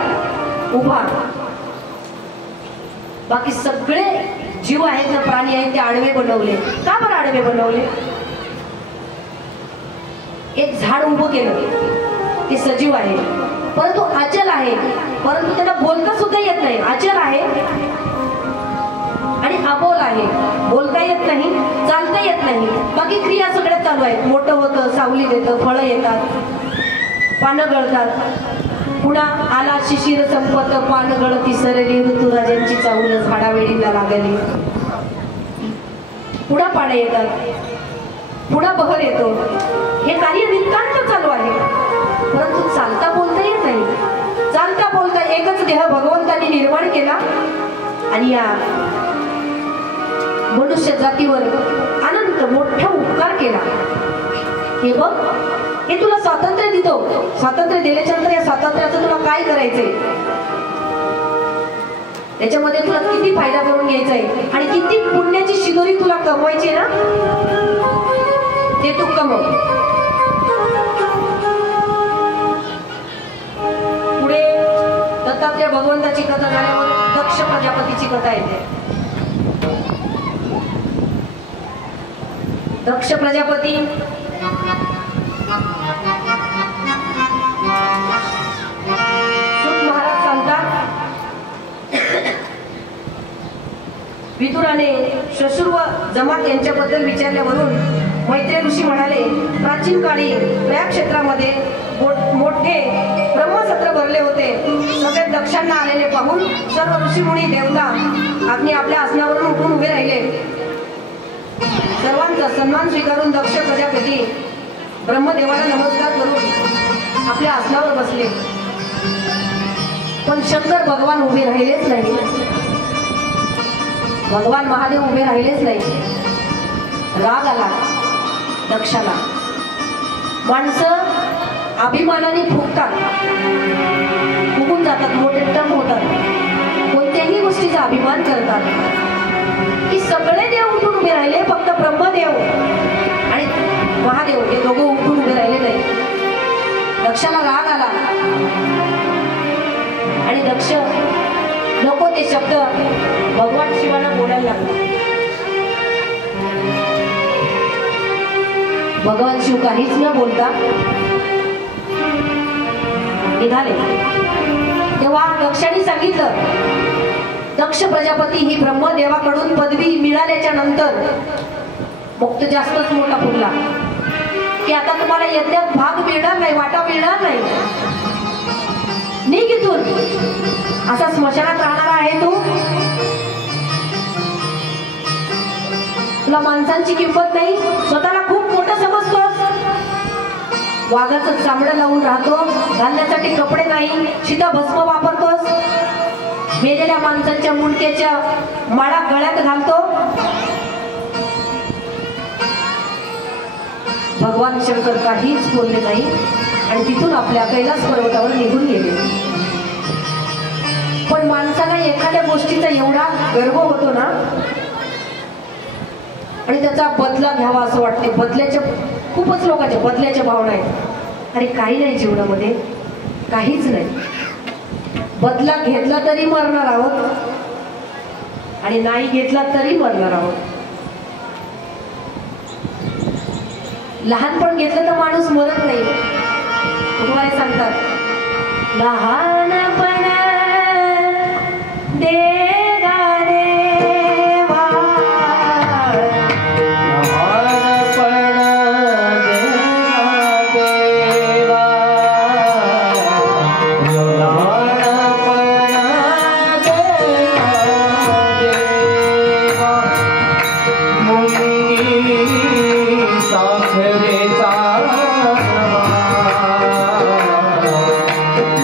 उभा. बाकी सगळे जीव आहेत ना, प्राणी आहेत, ते आडवे बनवले. का बरं आडवे बनवले? एक झाड उभं केलं, ते सजीव आहे, परंतु अचल आहे, परंतु त्याला बोलता सुद्धा येत नाही. अचल आहे आणि अबोल आहे, बोलता येत नाही, चालता येत नाही. बाकी क्रिया सगळ्या चालू आहेत. मोठं होतं, सावली देतं, फळं येतात, पानं गळतात. पुन्हा आला शिशिर संपत, पान गळती सरली, ऋतुराजांची चावल झाडावेळीला लागली. पुन्हा पानं येतात, पुन्हा बहर येतो. हे कार्य नितांत चालू आहे, परंतु चालता बोलता येत नाही. चालता बोलता एकच देह भगवंतांनी निर्माण केला आणि या मनुष्य जातीवर अनंत मोठा उपकार केला. हे बघ, हे तुला स्वातंत्र्य देतो. स्वातंत्र्य दिल्याच्या नंतर या स्वातंत्र्याचं तुला काय करायचंय, त्याच्यामध्ये तुला किती फायदा करून घ्यायचा आहे आणि किती पुण्याची शिदोरी तुला कमवायची ना, ते तू कमव. पुढे दत्तात्रय भगवंताची कथा झाल्यावर दक्ष प्रजापतीची कथा येते. दक्ष प्रजापती सूत महाराज सांगतात, विदुराने श्वशुर जमात यांच्याबद्दल विचारल्यावरून मैत्रेय ऋषी म्हणाले, प्राचीन काळी प्रयाग क्षेत्रामध्ये मोठे ब्रह्मसत्र भरले होते. सगळे दक्षांना आलेले पाहून सर्व ऋषीमुनी देवता अग्नी आपल्या आसनावरून उठून उभे राहिले. सर्वांचा सन्मान स्वीकारून दक्ष प्रजापती ब्रह्मदेवाला नमस्कार करून आपल्या आसनावर बसले. पण शंकर भगवान उभे राहिलेच नाही. भगवान महादेव उभे राहिलेच नाही. राग आला दक्षाला. माणसं अभिमानाने फुगतात, फुगून जातात, मोठे टम होतात, कोणत्याही गोष्टीचा अभिमान करतात. की सगळे देव उठून उभे राहिले, फक्त ब्रह्मदेव आणि महादेव हे दोघं उठून उभे राहिले नाही. दक्षाला राग आला आणि दक्ष नको ते शब्द भगवान शिवाला बोलायला लागला. भगवान शिव काहीच न बोलता निघाले. तेव्हा दक्षाने सांगितलं, दक्ष प्रजापती ही ब्रह्मदेवाकडून पदवी मिळाल्याच्या नंतर मग तो जास्तच मोठा फुगला की आता तुम्हाला यज्ञात भाग मिळणार नाही, वाटा मिळणार नाही, निघ इथून, असा स्मशानात राहणारा आहे तू. तुला माणसांची किंमत नाही, स्वतःला खूप मोठं समजतोस. वाघाचं चामडं लावून राहतो, घालण्यासाठी कपडे नाही, शिता भस्म वापरतोस, मेलेल्या माणसांच्या मुंडक्याच्या माळा गळ्यात घालतो. भगवान शंकर काहीच बोलले नाही आणि तिथून आपल्या कैलास पर्वतावर निघून गेले. पण माणसाला एखाद्या गोष्टीचा एवढा गर्व होतो ना आणि त्याचा बदला घ्यावा असं वाटते. बदल्याच्या खूपच लोकांच्या बदल्याच्या भावना आहेत. अरे काही नाही जीवनामध्ये, काहीच नाही. बदला घेतला तरी मरणार आहोत आणि नाही घेतला तरी मरणार आहोत. लहानपण घेतलं तर माणूस मरत नाही. तुम्हाला सांगतात, लहानपण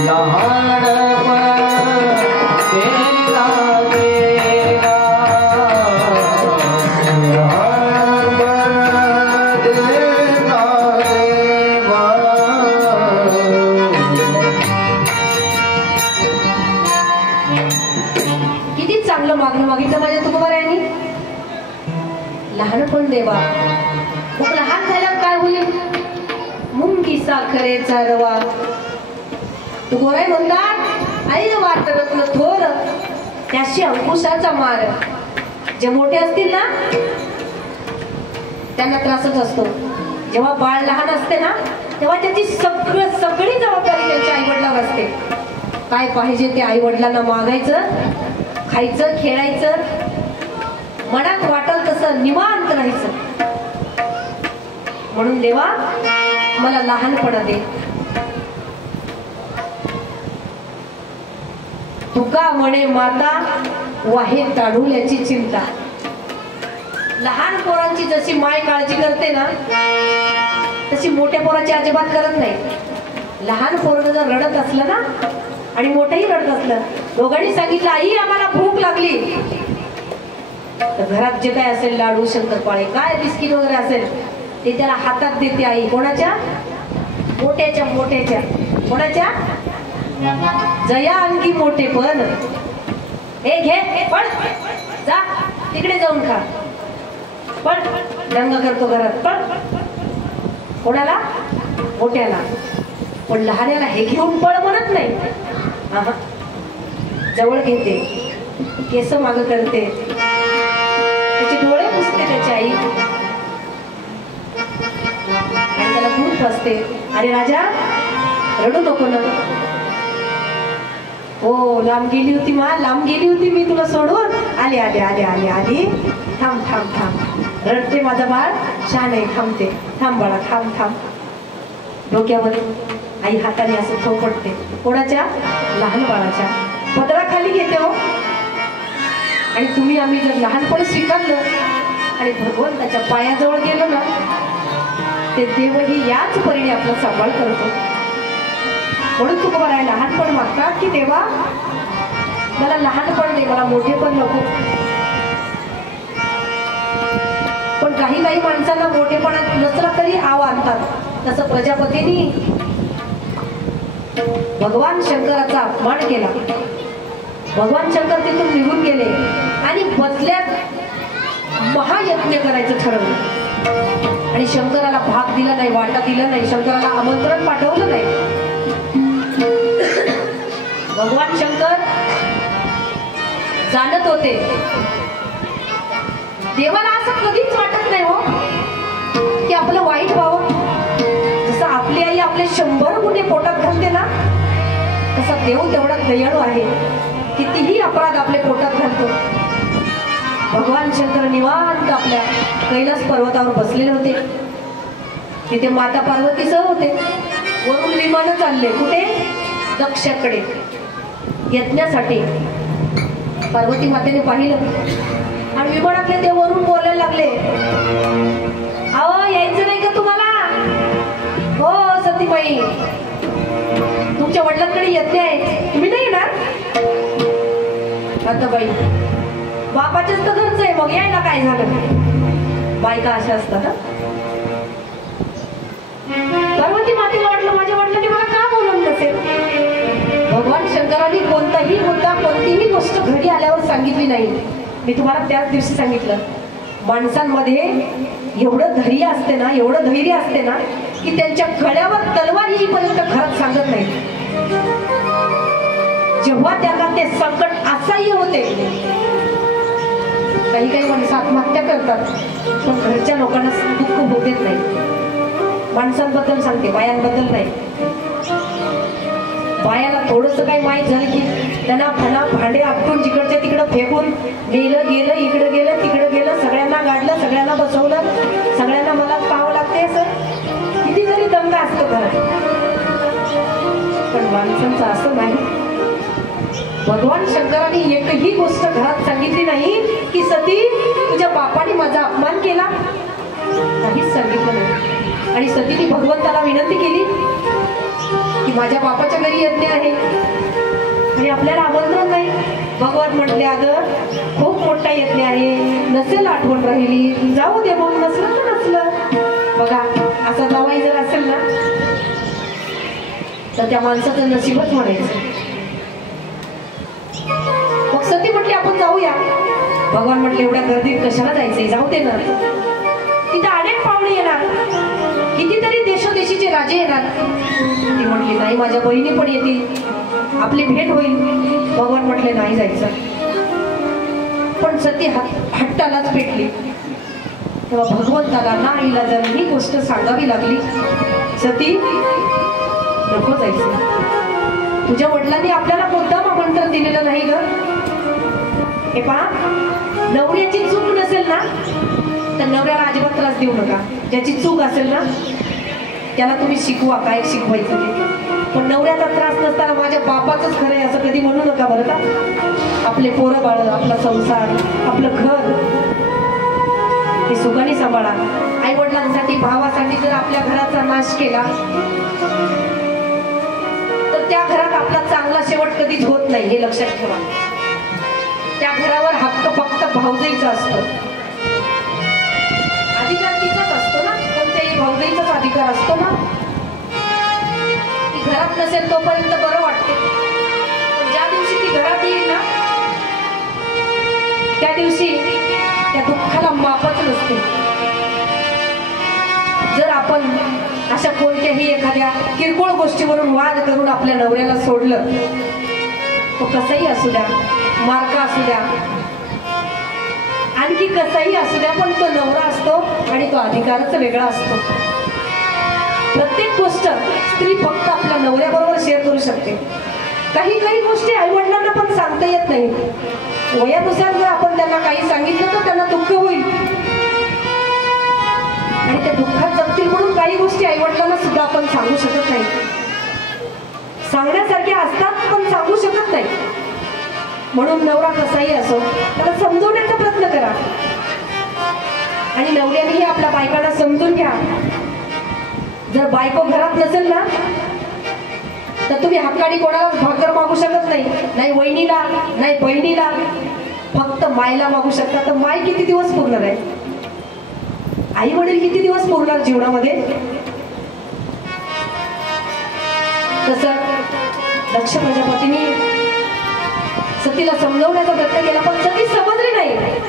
लहान मागणं मागितलं माझ्या तुकोबारायांनी? लहानपण देवा. मग लहान झाल्यावर काय होईल? मुंगी साखरेचा रवा. तुकोबाराय म्हणतात, आई वाटलं थोर त्याशी अंकुशाचा मार. जे मोठे असतील ना त्यांना त्रासच असतो. जेव्हा बाळ लहान असते ना तेव्हा त्याची सगळी जबाबदारी त्यांच्या आई वडिलांवर असते. काय पाहिजे ते आई वडिलांना मागायचं, खायचं, खेळायचं, मनात वाटल तसं निवांत राहायचं. म्हणून देवा मला लहानपणा दे. तुका म्हणे माता वाहे ताडुल्याची चिंता. लहान पोरांची जशी माय काळजी करते ना तशी मोठ्या पोराची अजिबात करत नाही. लहान पोरं जर रडत असलं ना आणि मोठंही रडत असलं, दोघांनी सांगितलं आई आम्हाला भूक लागली, तर घरात जे काय असेल लाडू, शंकरपाळे, काय बिस्किट वगैरे असेल ते त्याला हातात देते आई. कोणाच्या? मोठ्याच्या. मोठ्याच्या कोणाच्या? जया अंगी मोठे पण. हे घे पण जा तिकडे जाऊन खा. पण दंग करतो घरात. पण कोणाला? मोठ्याला. पण लहान्याला हे घेऊन पळ म्हणत नाही. जवळ घेते, केस माग करते, त्याचे डोळे पुसते त्याची आई आणि त्याला दूध पाजते. अरे राजा रडू नको ना. हो लांब गेली होती लांब गेली होती मी तुला सोडून. आले आले आले आले आली. थांब थांब थांब. रडते माझा बाळ, छान आहे, थांबते. थांब बाळा, थांब थांब. डोक्यामध्ये आई हाताने असं थोपटते. कोणाच्या? लहान बाळाच्या. पदराखाली घेते हो. आणि तुम्ही आम्ही जर लहानपण स्वीकारलं आणि भगवंताच्या पायाजवळ गेलो ना ते देवही याच परीने आपला सांभाळ करतो. म्हणून तुकोबाराय लहानपण मागतात की देवा मला लहानपण दे, मला मोठेपण नको. पण काही काही माणसांना मोठेपणात नसला तरी आव आणतात. तसं प्रजापतींनी भगवान शंकराचा अपमान केला. भगवान शंकर तिथून निघून गेले आणि बदल्यात महायज्ञ करायचं ठरवलं. आणि शंकराला भाग दिला नाही, वाटा दिला नाही, शंकराला आमंत्रण पाठवलं नाही. भगवान शंकर जाणत होते देवाला असं कधीच वाटत नाही हो की आपलं वाईट व्हावं. जसं आपली आई आपले 100 गुन्हे पोटात घालते ना तसा देव तेवढा दयाळू आहे. कितीही अपराध आपले पोटात घालतो. भगवान शंकर निवांत आपल्या कैलास पर्वतावर बसलेले होते. तिथे माता पार्वतीसह होते. वरून विमान चालले. कुठे? दक्षाकडे यज्ञासाठी. पार्वती मातेने पाहिलं आणि विमानातले ते वरून बोलायला लागले, अहो यायचं नाही का तुम्हाला? हो सतीबाई तुमच्या वडिलांकडे यज्ञ आहे, तुम्ही नाही येणार? आता बाई बापाच्याच तर घरच आहे, मग यायला काय झालं? बायका अशा असतात. पार्वती मातेला वाटलं माझ्या वडिलांनी मला का बोलवलं नसेल. भगवान शंकरांनी कोणताही मुद्दा, कोणतीही गोष्ट घरी आल्यावर सांगितली नाही. मी तुम्हाला त्याच दिवशी सांगितलं माणसांमध्ये एवढं धैर्य असते ना, एवढं धैर्य असते ना की त्यांच्या गळ्यावर तलवार येईपर्यंत घरात सांगत नाही. जेव्हा त्यांना ते संकट असह्य होते, काही काही माणसं आत्महत्या करतात पण घरच्या लोकांना दुःख होऊ देत नाही. माणसांबद्दल सांगते, बायांबद्दल नाही. बायाला थोडंसं काही माहीत झालं की त्यांना फणा भांडे आपटून जिकडच्या तिकडं फेकून गेलं गेलं, इकडं गेलं तिकडं गेलं, सगळ्यांना गाडलं, सगळ्यांना बसवलं, सगळ्यांना मला पाहावं लागते. असं किती जरी दंगा असतो घरात, पण माणसांचं असं नाही. भगवान शंकरांनी एकही गोष्ट घरात सांगितली नाही की सती तुझ्या बापाने माझा अपमान केला, काहीच सांगितलं नाही. आणि सतीने भगवंताला विनंती केली की माझ्या बापाच्या घरी यज्ञ आहे आणि आपल्याला आमंत्रण नाही. भगवान म्हटले अगं खूप मोठा यज्ञ आहे, नसेल आठवण राहिली, जाऊ दे मग, नसलं तर नसलं. बघा असा जावाई जर असेल ना तर त्या माणसाचं नशीबच म्हणायचं. मग सती म्हटली आपण जाऊया. भगवान म्हटले एवढ्या गर्दीत कशाला जायचंय, जाऊ दे ना, तिथे अनेक पाहुणे येणार, कितीतरी देशोदेशीचे राजे येणार. ती म्हटली नाही, माझ्या बहिणी पण येतील, आपली भेट होईल. भगवान म्हटले नाही जायचं. पण सती हट्टालाच पेटली. तेव्हा भगवंताला ना इलाजाने ही गोष्ट सांगावी लागली, सती नको जायचं. तुझ्या वडिलांनी आपल्याला मुद्दाम आमंत्रण दिलेलं नाही ग. हे पहा, नवऱ्याची चूक नसेल ना तर नवऱ्याला अजिबात त्रास देऊ नका. ज्याची चूक असेल ना त्याला तुम्ही शिकवा काय शिकवायचं ते. पण नवऱ्याचा त्रास नसताना माझ्या बापाचंच खरं आहे असं कधी म्हणू नका बरं का. आपले पोरं बाळ, आपला संसार, आपलं घर हे सुखाने सांभाळा. आई वडिलांसाठी, भावासाठी जर आपल्या घराचा नाश केला तर त्या घरात आपला चांगला शेवट कधीच होत नाही, हे लक्षात ठेवा. त्या घरावर हक्क फक्त भावजाईचा असतो, अधिकार तिचाच असतो ना, कोणत्याही भावजाईचाच अधिकार असतो ना. ती घरात नसेल तोपर्यंत बरं वाटते, पण ज्या दिवशी ती घरात येईल ना त्या दिवशी त्या दुःखाला मापच नसते. जर आपण अशा कोणत्याही एखाद्या किरकोळ गोष्टीवरून वाद करून आपल्या नवऱ्याला सोडलं, तो कसाही असू द्या, मार्का असू द्या, आणखी कसाही असू द्या, पण तो नवरा असतो आणि तो अधिकारच वेगळा असतो. प्रत्येक गोष्ट स्त्री फक्त आपल्या नवऱ्याबरोबर शेअर करू शकते. काही काही गोष्टी आई वडिलांना पण सांगता येत नाही. वयानुसार जर आपण त्यांना काही सांगितलं तर त्यांना दुःख होईल आणि त्या दुःखात जगतील, म्हणून काही गोष्टी आई वडिलांना सुद्धा आपण सांगू शकत नाही. सांगण्यासारख्या असतात पण सांगू शकत नाही. म्हणून नवरा कसाही असो त्याला समजवण्याचा प्रयत्न करा आणि नवऱ्यानेही आपल्या बायकांना समजून घ्या. जर बायको घरात नसेल ना तर तुम्ही हक्काने कोणालाच भाकर मागू शकत नाही, नाही वहिनीला, नाही बहिणीला, फक्त मायला मागू शकता. तर माय किती दिवस पुरणार आहे, आई वडील किती दिवस पुरणार जीवनामध्ये. तसं दक्ष प्रजापतीने सतीला समजवण्याचा प्रयत्न केला, पण सती समजली नाही.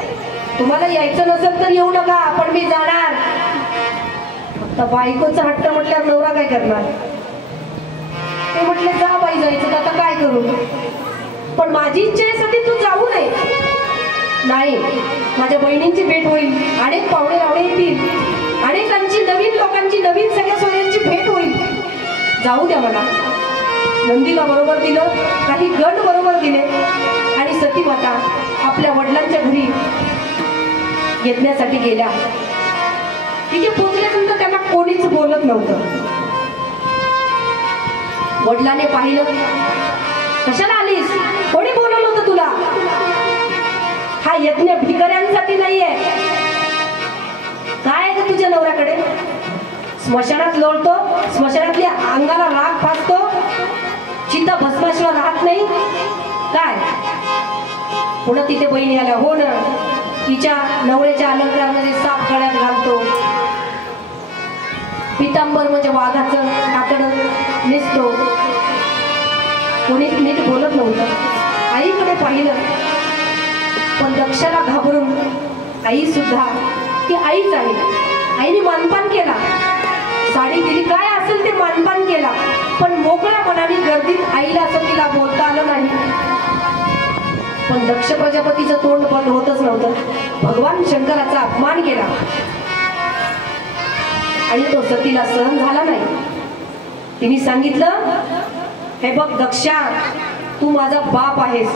तुम्हाला यायचं नसेल तर येऊ नका, पण मी जाणार. फक्त बायकोचा हट्ट म्हटल्यावर नवरा काय करणार. ते म्हटले जा बाई, जायचं तर आता काय करू, पण माझी इच्छा आहे सती तू जाऊ नये. नाही, माझ्या बहिणींची भेट होईल, अनेक पाहुणे रावळे येतील, अनेकांची नवीन लोकांची, नवीन सगळ्या सोयऱ्यांची भेट होईल, जाऊ द्या मला. नंदीला बरोबर दिलं, काही गण बरोबर दिले आणि सती माता आपल्या वडिलांच्या घरी येण्यासाठी गेल्या. तिथे पोचल्यानंतर त्यांना कोणीच बोलत नव्हतं. वडिलांनी पाहिलं, कशाला आलीस, कोणी बोलवलं होतं तुला, हा यज्ञ भिकाऱ्यांसाठी नाहीये. काय आहे तुझ्या नवऱ्याकडे, स्मशानात लोळतो, स्मशानातल्या अंगाला राग फासतो, चित्ता भस्माशिवाय राहत नाही काय. पुन्हा तिथे बहिणी आल्या, हो ना, तिच्या नवऱ्याच्या अलंकारामध्ये साप गळ्यात घालतो, पितांबर म्हणजे वाघाचं कातडं नेसतो. कोणी नीट बोलत नव्हतं. आईकडे पाहिलं, पण दक्षाला घाबरून आई सुद्धा ती आईच आहे. आईने मानपान केला, साडी दिली, काय असेल ते मानपान केला, पण मोकळ्या मनाने गर्दीत आईला असं तिला बोलता आलं नाही. पण दक्ष प्रजापतीचं तोंड बंद होतच नव्हतं. भगवान शंकराचा अपमान केला आणि तो सतीला सहन झाला नाही. तिने सांगितलं, हे बघ दक्षा, तू माझा बाप आहेस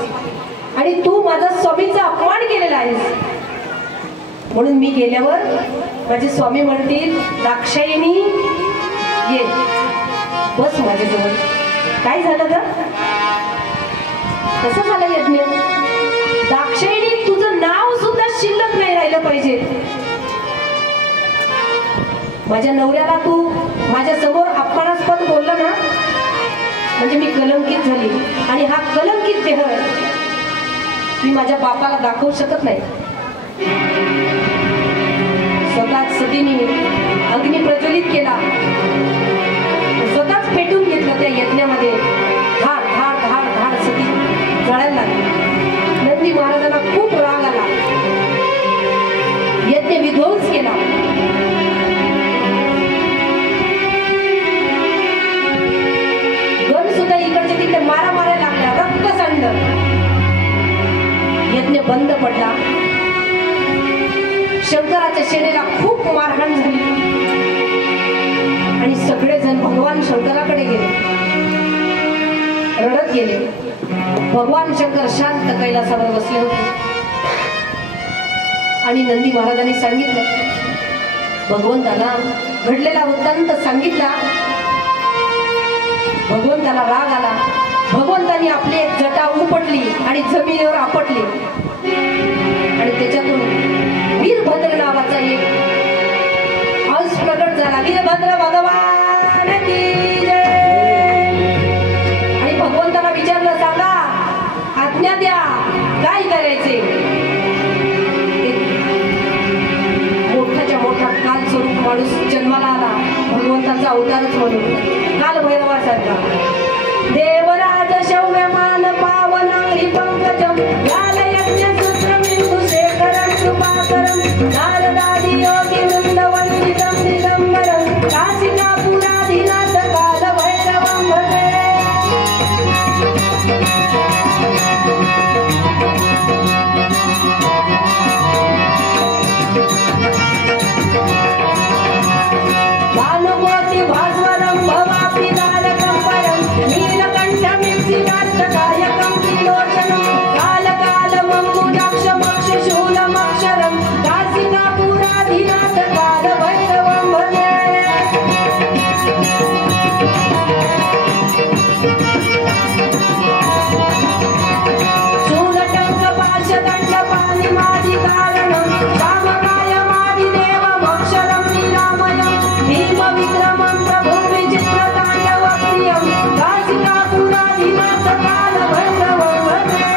आणि तू माझा स्वामीचा अपमान केलेला आहेस, म्हणून मी गेल्यावर माझे स्वामी म्हणतील दाक्षायणी ये, बस माझ्याजवळ. काय झालं ग, कसं झालं यज्ञ. दाक्षायणी तुझं नाव सुद्धा शिल्लक नाही राहिलं पाहिजे. माझ्या नवऱ्याला तू माझ्या समोर अपमानास्पद बोलला ना, म्हणजे मी कलंकित झाली आणि हा कलंकित देह मी माझ्या बापाला दाखवू शकत नाही. स्वतःच सतीने अग्नी प्रज्वलित केला, स्वतःच पेटून घेतलं त्या यज्ञामध्ये. धाड धाड धाड धाड सती जळायला लागली. नंदी महाराजांना खूप राग आला. बंद पडला. शंकराच्या सेनेला खूप मारहाण झाली आणि सगळेजण भगवान शंकराकडे गेले, रडत गेले. भगवान शंकर शांत कैलासावर बसले होते आणि नंदी महाराजांनी सांगितलं, भगवंताला घडलेला वृत्तांत सांगितला. भगवंताला राग आला. भगवंतांनी आपली एक जटा उपटली आणि जमिनीवर आपटली आणि त्याच्यातून वीरभद्र नावाचा एक अंश प्रकट झाला. वीरभद्र भगवान की जय. आणि भगवंताला विचारलं, सांगा, आज्ञा द्या, काय करायचे. मोठाच्या मोठा काल स्वरूप माणूस जन्माला आला, भगवंताचा अवतारच म्हणून काल भैरवासारखा. देवराज शौर्यमान पावन पंकजम लाल यज्ञ सूत्र बिंदू शेखरम कृपाकरम नारदादि योगी वृंद वंदितम दिगंबरम काशिका पुराधीनाथ काल भैरवम भजे. भानुमूर्ति भास्वरम भवापि तारकं परं नीलकण्ठमिप्सिकाष्टकायकं त्रिलोचनं कालकालमम्बुजाक्षमक्षशूलमक्षरं काशिकापुराधीनाथ कालभैरवं भजे. शूलटङ्कपाशदण्डपाणिमादिकारणं कामकायमादिदेवमक्षरं निरामयं भीमविक्रमं प्रभुर्विचित्रताण्डवप्रियं काशिकापुराधीनाथ कालभैरवं भजे.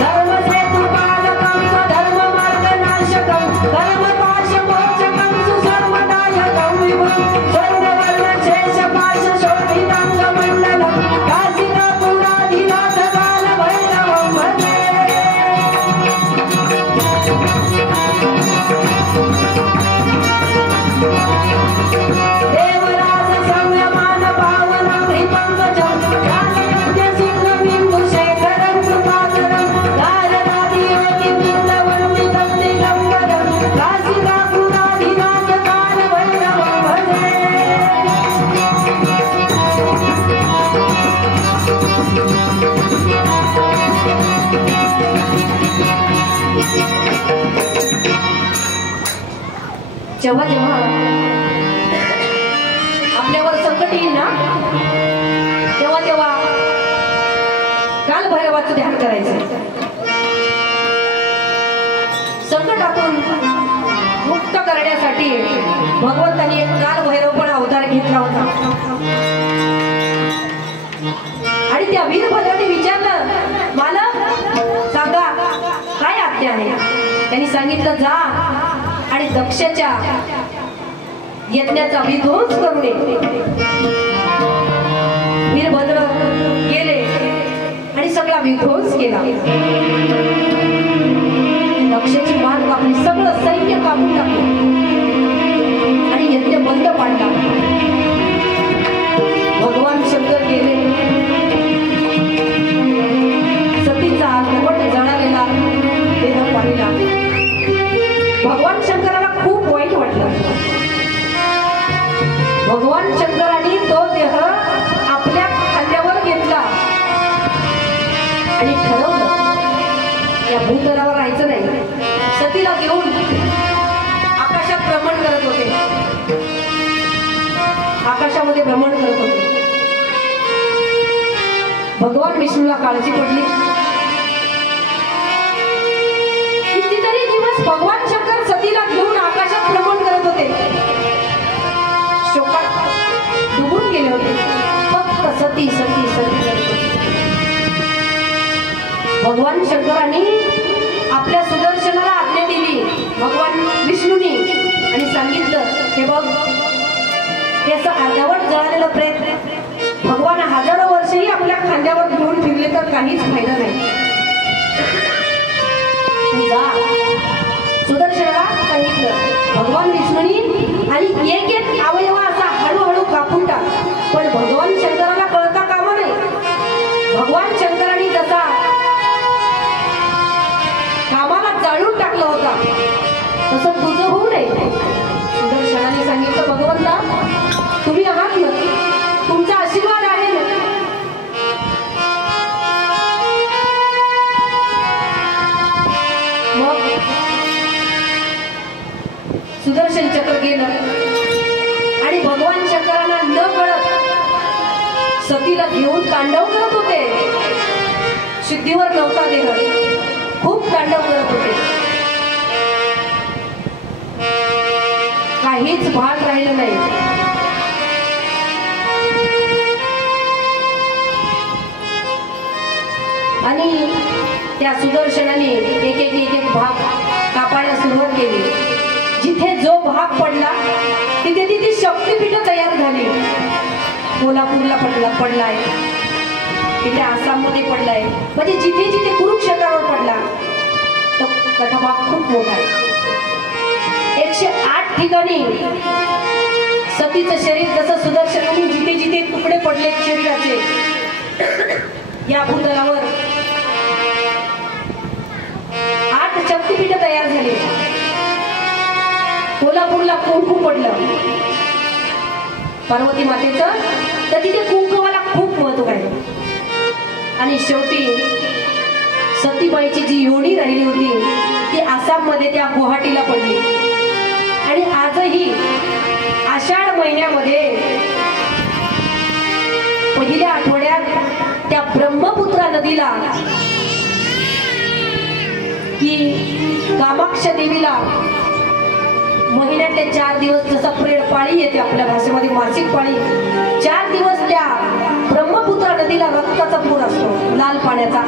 धर्मसेतुपालकं स्वधर्ममार्गनाशकं कर्मपाशमोचकं सुधर्मदायकं विभुं स्वर्गवर्णशेषपाशशोभिताङ्गमण्डलं काशिकापुराधीनाथ कालभैरवं भजे. देवराज संयमान पावनं हरिपङ्कजं ज्ञानयज्ञसूत्रबिन्दुशेखरं कृपाकरं नारदादि योगी वृन्दवन्दितं दिगम्बरं काशिकापुराधीनाथ कालभैरवं भजे. जेव्हा जेव्हा आपल्यावर संकट येईल ना, तेव्हा तेव्हा काल भैरवाचं ध्यान करायचं. संकटातून मुक्त करण्यासाठी भगवंतांनी एक काल भैरवपण अवतार घेतला होता. आणि त्या वीरभद्राने विचारलं, मालक सांगा, काय आज्ञा आहे. त्यांनी सांगितलं, जा आणि दक्षच्या यज्ञाचा विध्वंस करून ये. वीरभद्र गेले आणि सगळा विध्वंस केला. दक्षची मान कापली, सगळं सैन्य कापून टाकलं आणि यज्ञ बंद पाडला. भगवान शंकर गेले. सतीचा अर्धवट जळालेला देह पाहिला. भगवान शंकराला खूप वाईट वाटलं. भगवान शंकरांनी तो देह आपल्या खांद्यावर घेतला आणि ठरवलं, या भूतलावर राहायचं नाही. सतीला घेऊन आकाशात भ्रमण करत होते. आकाशामध्ये भ्रमण करत होते. भगवान विष्णूला काळजी पडली. कितीतरी दिवस भगवान शंकर सतीला घेऊन आकाशात भ्रमण करत होते. शोकात डुबून गेले होते. फक्त सती सती सती करत होते. भगवान शंकरांनी आपल्या सुदर्शनाला आज्ञा दिली, भगवान विष्णूंनी, आणि सांगितलं, हे बघ, हे असं अर्धवट जळालेलं प्रयत्न भगवान हजारो वर्षही आपल्या खांद्यावर घेऊन फिरले तर काहीच फायदा नाही. जा. सुदर्शनाला सांगितलं भगवान विष्णूंनी, आणि एक एक अवयव असा हळूहळू कापून टाक. पण भगवान शंकराला कळता कामा नाही. भगवान शंकरांनी जसा कामाला जाळून टाकलं होता तसं तुझं होऊ नये. सुदर्शनाने सांगितलं, भगवंता तुम्ही आहात ना, तुमचा आशीर्वाद आहे ना. मग सुदर्शन चक्र गेलं आणि भगवान शंकरांना न कळत सतीला घेऊन तांडव करत होते. शुद्धीवर नव्हता देह, खूप तांडव करत होते. काहीच भाग राहिलं नाही. आणि त्या सुदर्शनाने एक एक एक एक भाग कापायला सुरुवात केली. जिथे जो भाग पडला तिथे तिथे शक्तिपीठ तयार झाली. कोल्हापूरला पडलाय, तिथे आसाममध्ये पडलाय, म्हणजे जिथे जिथे कुरुक्षेत्रावर पडला तो कथाभाग खूप मोठा आहे. 108 ठिकाणी सतीचं शरीर, जसं सुदर्शनाने जिथे जिथे तुकडे पडले शरीराचे या भूतलावर 8 शक्तिपीठ तयार झाले. कोल्हापूरला कुंकू पडलं पार्वती मातेचं, तर तिथे कुंकवाला खूप महत्व आहे. आणि शेवटी सतीबाईची जी योनी राहिली होती ती आसाममध्ये त्या गुवाहाटीला पडली. आणि आजही आषाढ महिन्यामध्ये पहिल्या आठवड्यात त्या ब्रह्मपुत्रा नदीला की कामाक्ष देवीला महिन्यातले 4 दिवस, जसा प्रेड पाळी येते आपल्या भाषेमध्ये मासिक पाळी, 4 दिवस त्या ब्रह्मपुत्रा नदीला रक्ताचा पूर असतो, लाल पाण्याचा.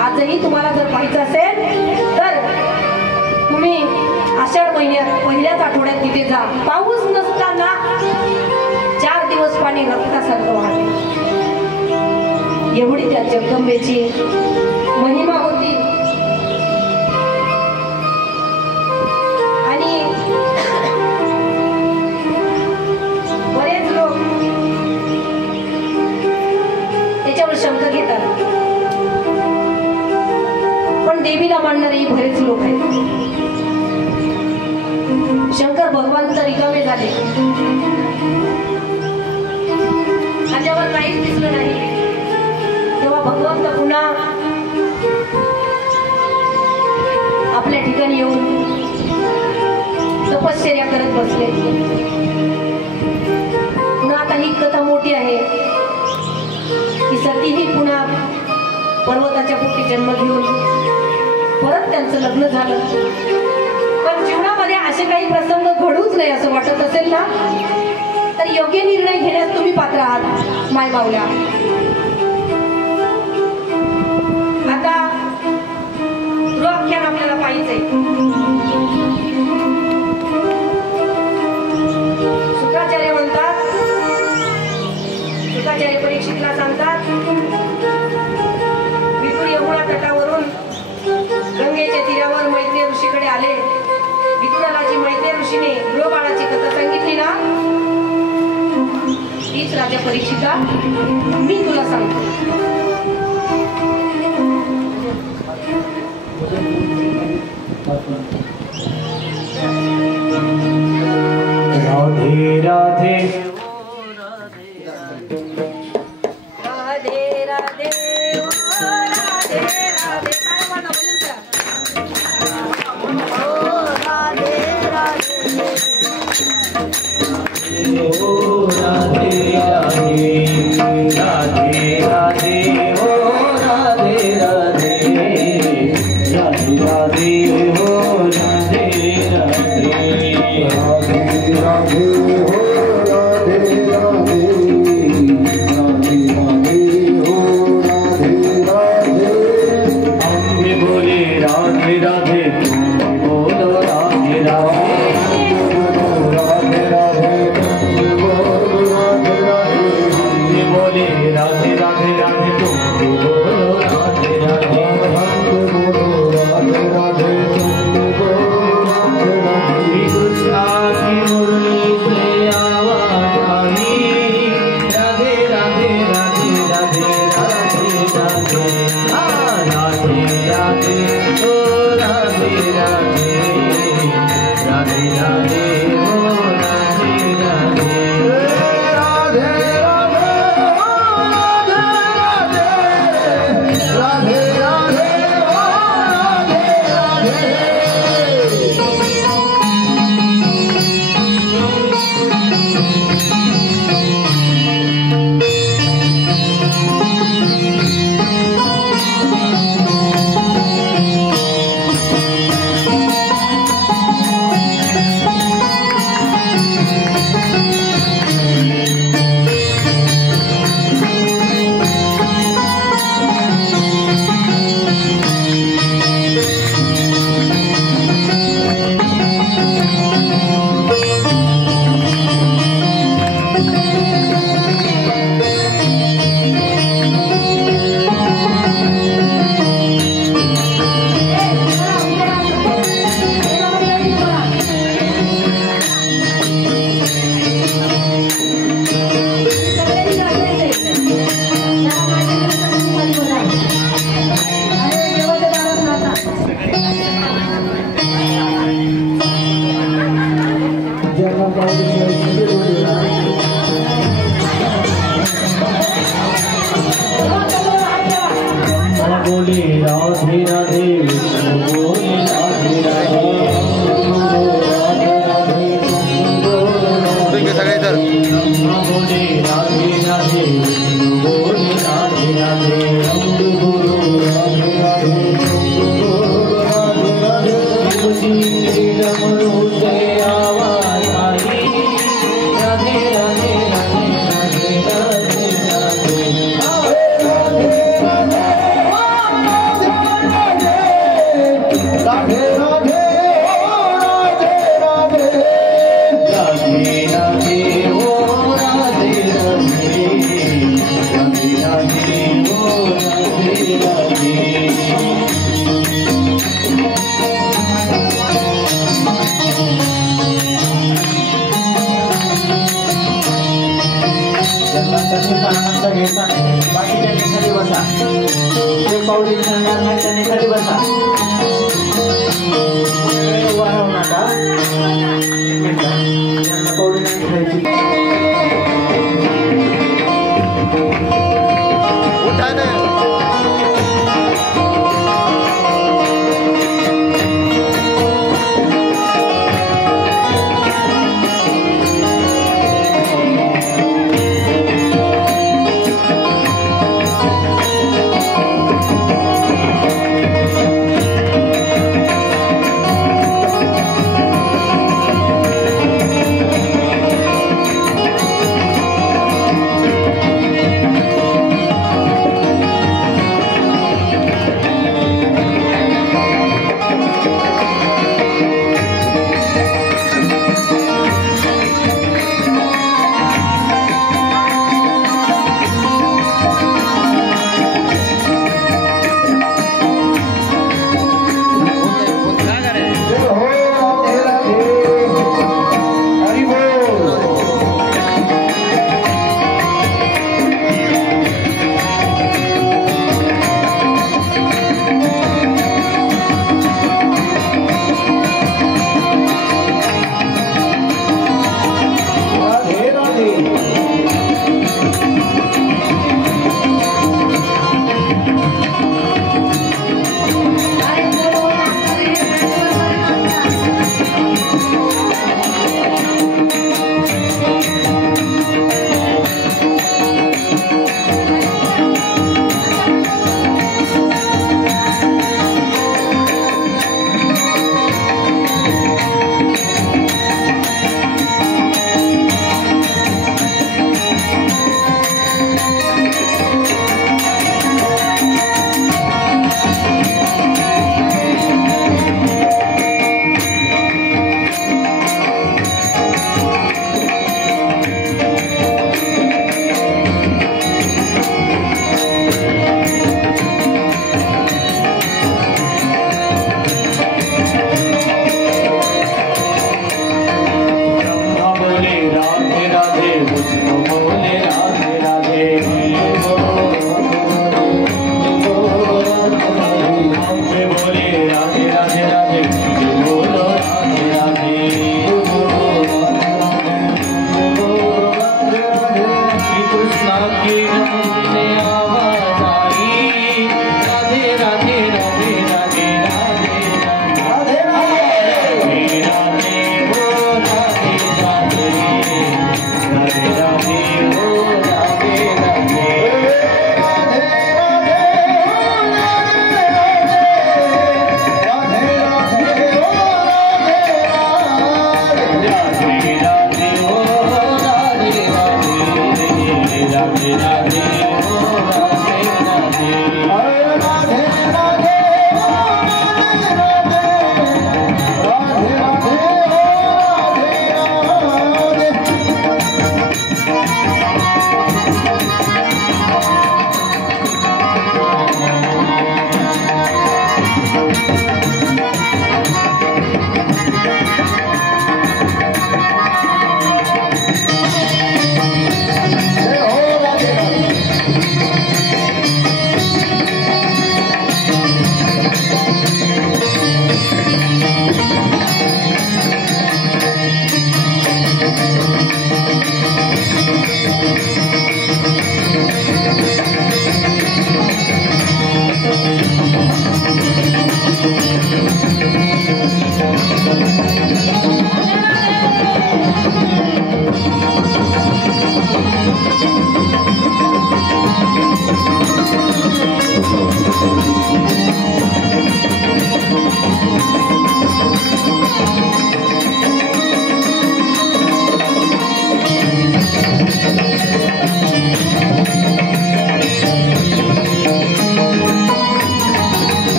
आजही तुम्हाला जर पाहायचं असेल तर तुम्ही आषाढ महिन्यात पहिल्याच आठवड्यात तिथे जा. पाऊस नसताना 4 दिवस पाणी रक्तासारखं वाहते. एवढी त्या जगदंबेची महिमा होती. आणि बरेच लोक त्याच्यावर शंका घेतात, पण देवीला मानणारे बरेच लोक आहेत. शंकर भगवान तर रिकामे झाले, त्याच्यावर काहीच दिसलं नाही. तेव्हा भगवंत पुन्हा आपल्या ठिकाणी येऊन तपश्चर्या करत बसले. पुन्हा आता ही कथा मोठी आहे की सतीही पुन्हा पर्वताच्या पोटी जन्म घेऊन परत त्यांचं लग्न झालं. पण जीवनामध्ये असे काही प्रसंग घडूच नाही असं वाटत असेल ना, तर योग्य निर्णय घेण्यास तुम्ही पात्र आहात माय माऊल्या. आता आख्यान आपल्याला पाहिजे. शुक्राचार्य म्हणतात, शुक्राचार्य परीक्षितला सांगतात, विपुल यमुना तटावरून गंगेच्या तीरावर मैत्रेय ऋषीकडे आले. विठुरालाची मैत्रेय ऋषीने गृहबाळाची कथा सांगितली ना, तीच राजा परीक्षिता मी तुला सांगतो. राधे राधे राधे राधे राधे राधे. काय म्हणा बोलूया. ओ राधे राधे राधे राधे ओ राधे राधे राधे राधे ओ राधे राधे राधे राधे ओ राधे बोले राधे राधे बोले राधे राधे सगळे तर बोले राधे राधे बोले राधे राधे गुरु राधे राधे आवाज आई राधे राधे राधे राधे राधे राधे राधे राधे ओ राधे राधे राधे राधे ओ राधे राधे आनंद घेता बाकीच्या खाली बसा ते पाऊली सांगणार नाही त्यांनी खाली बसा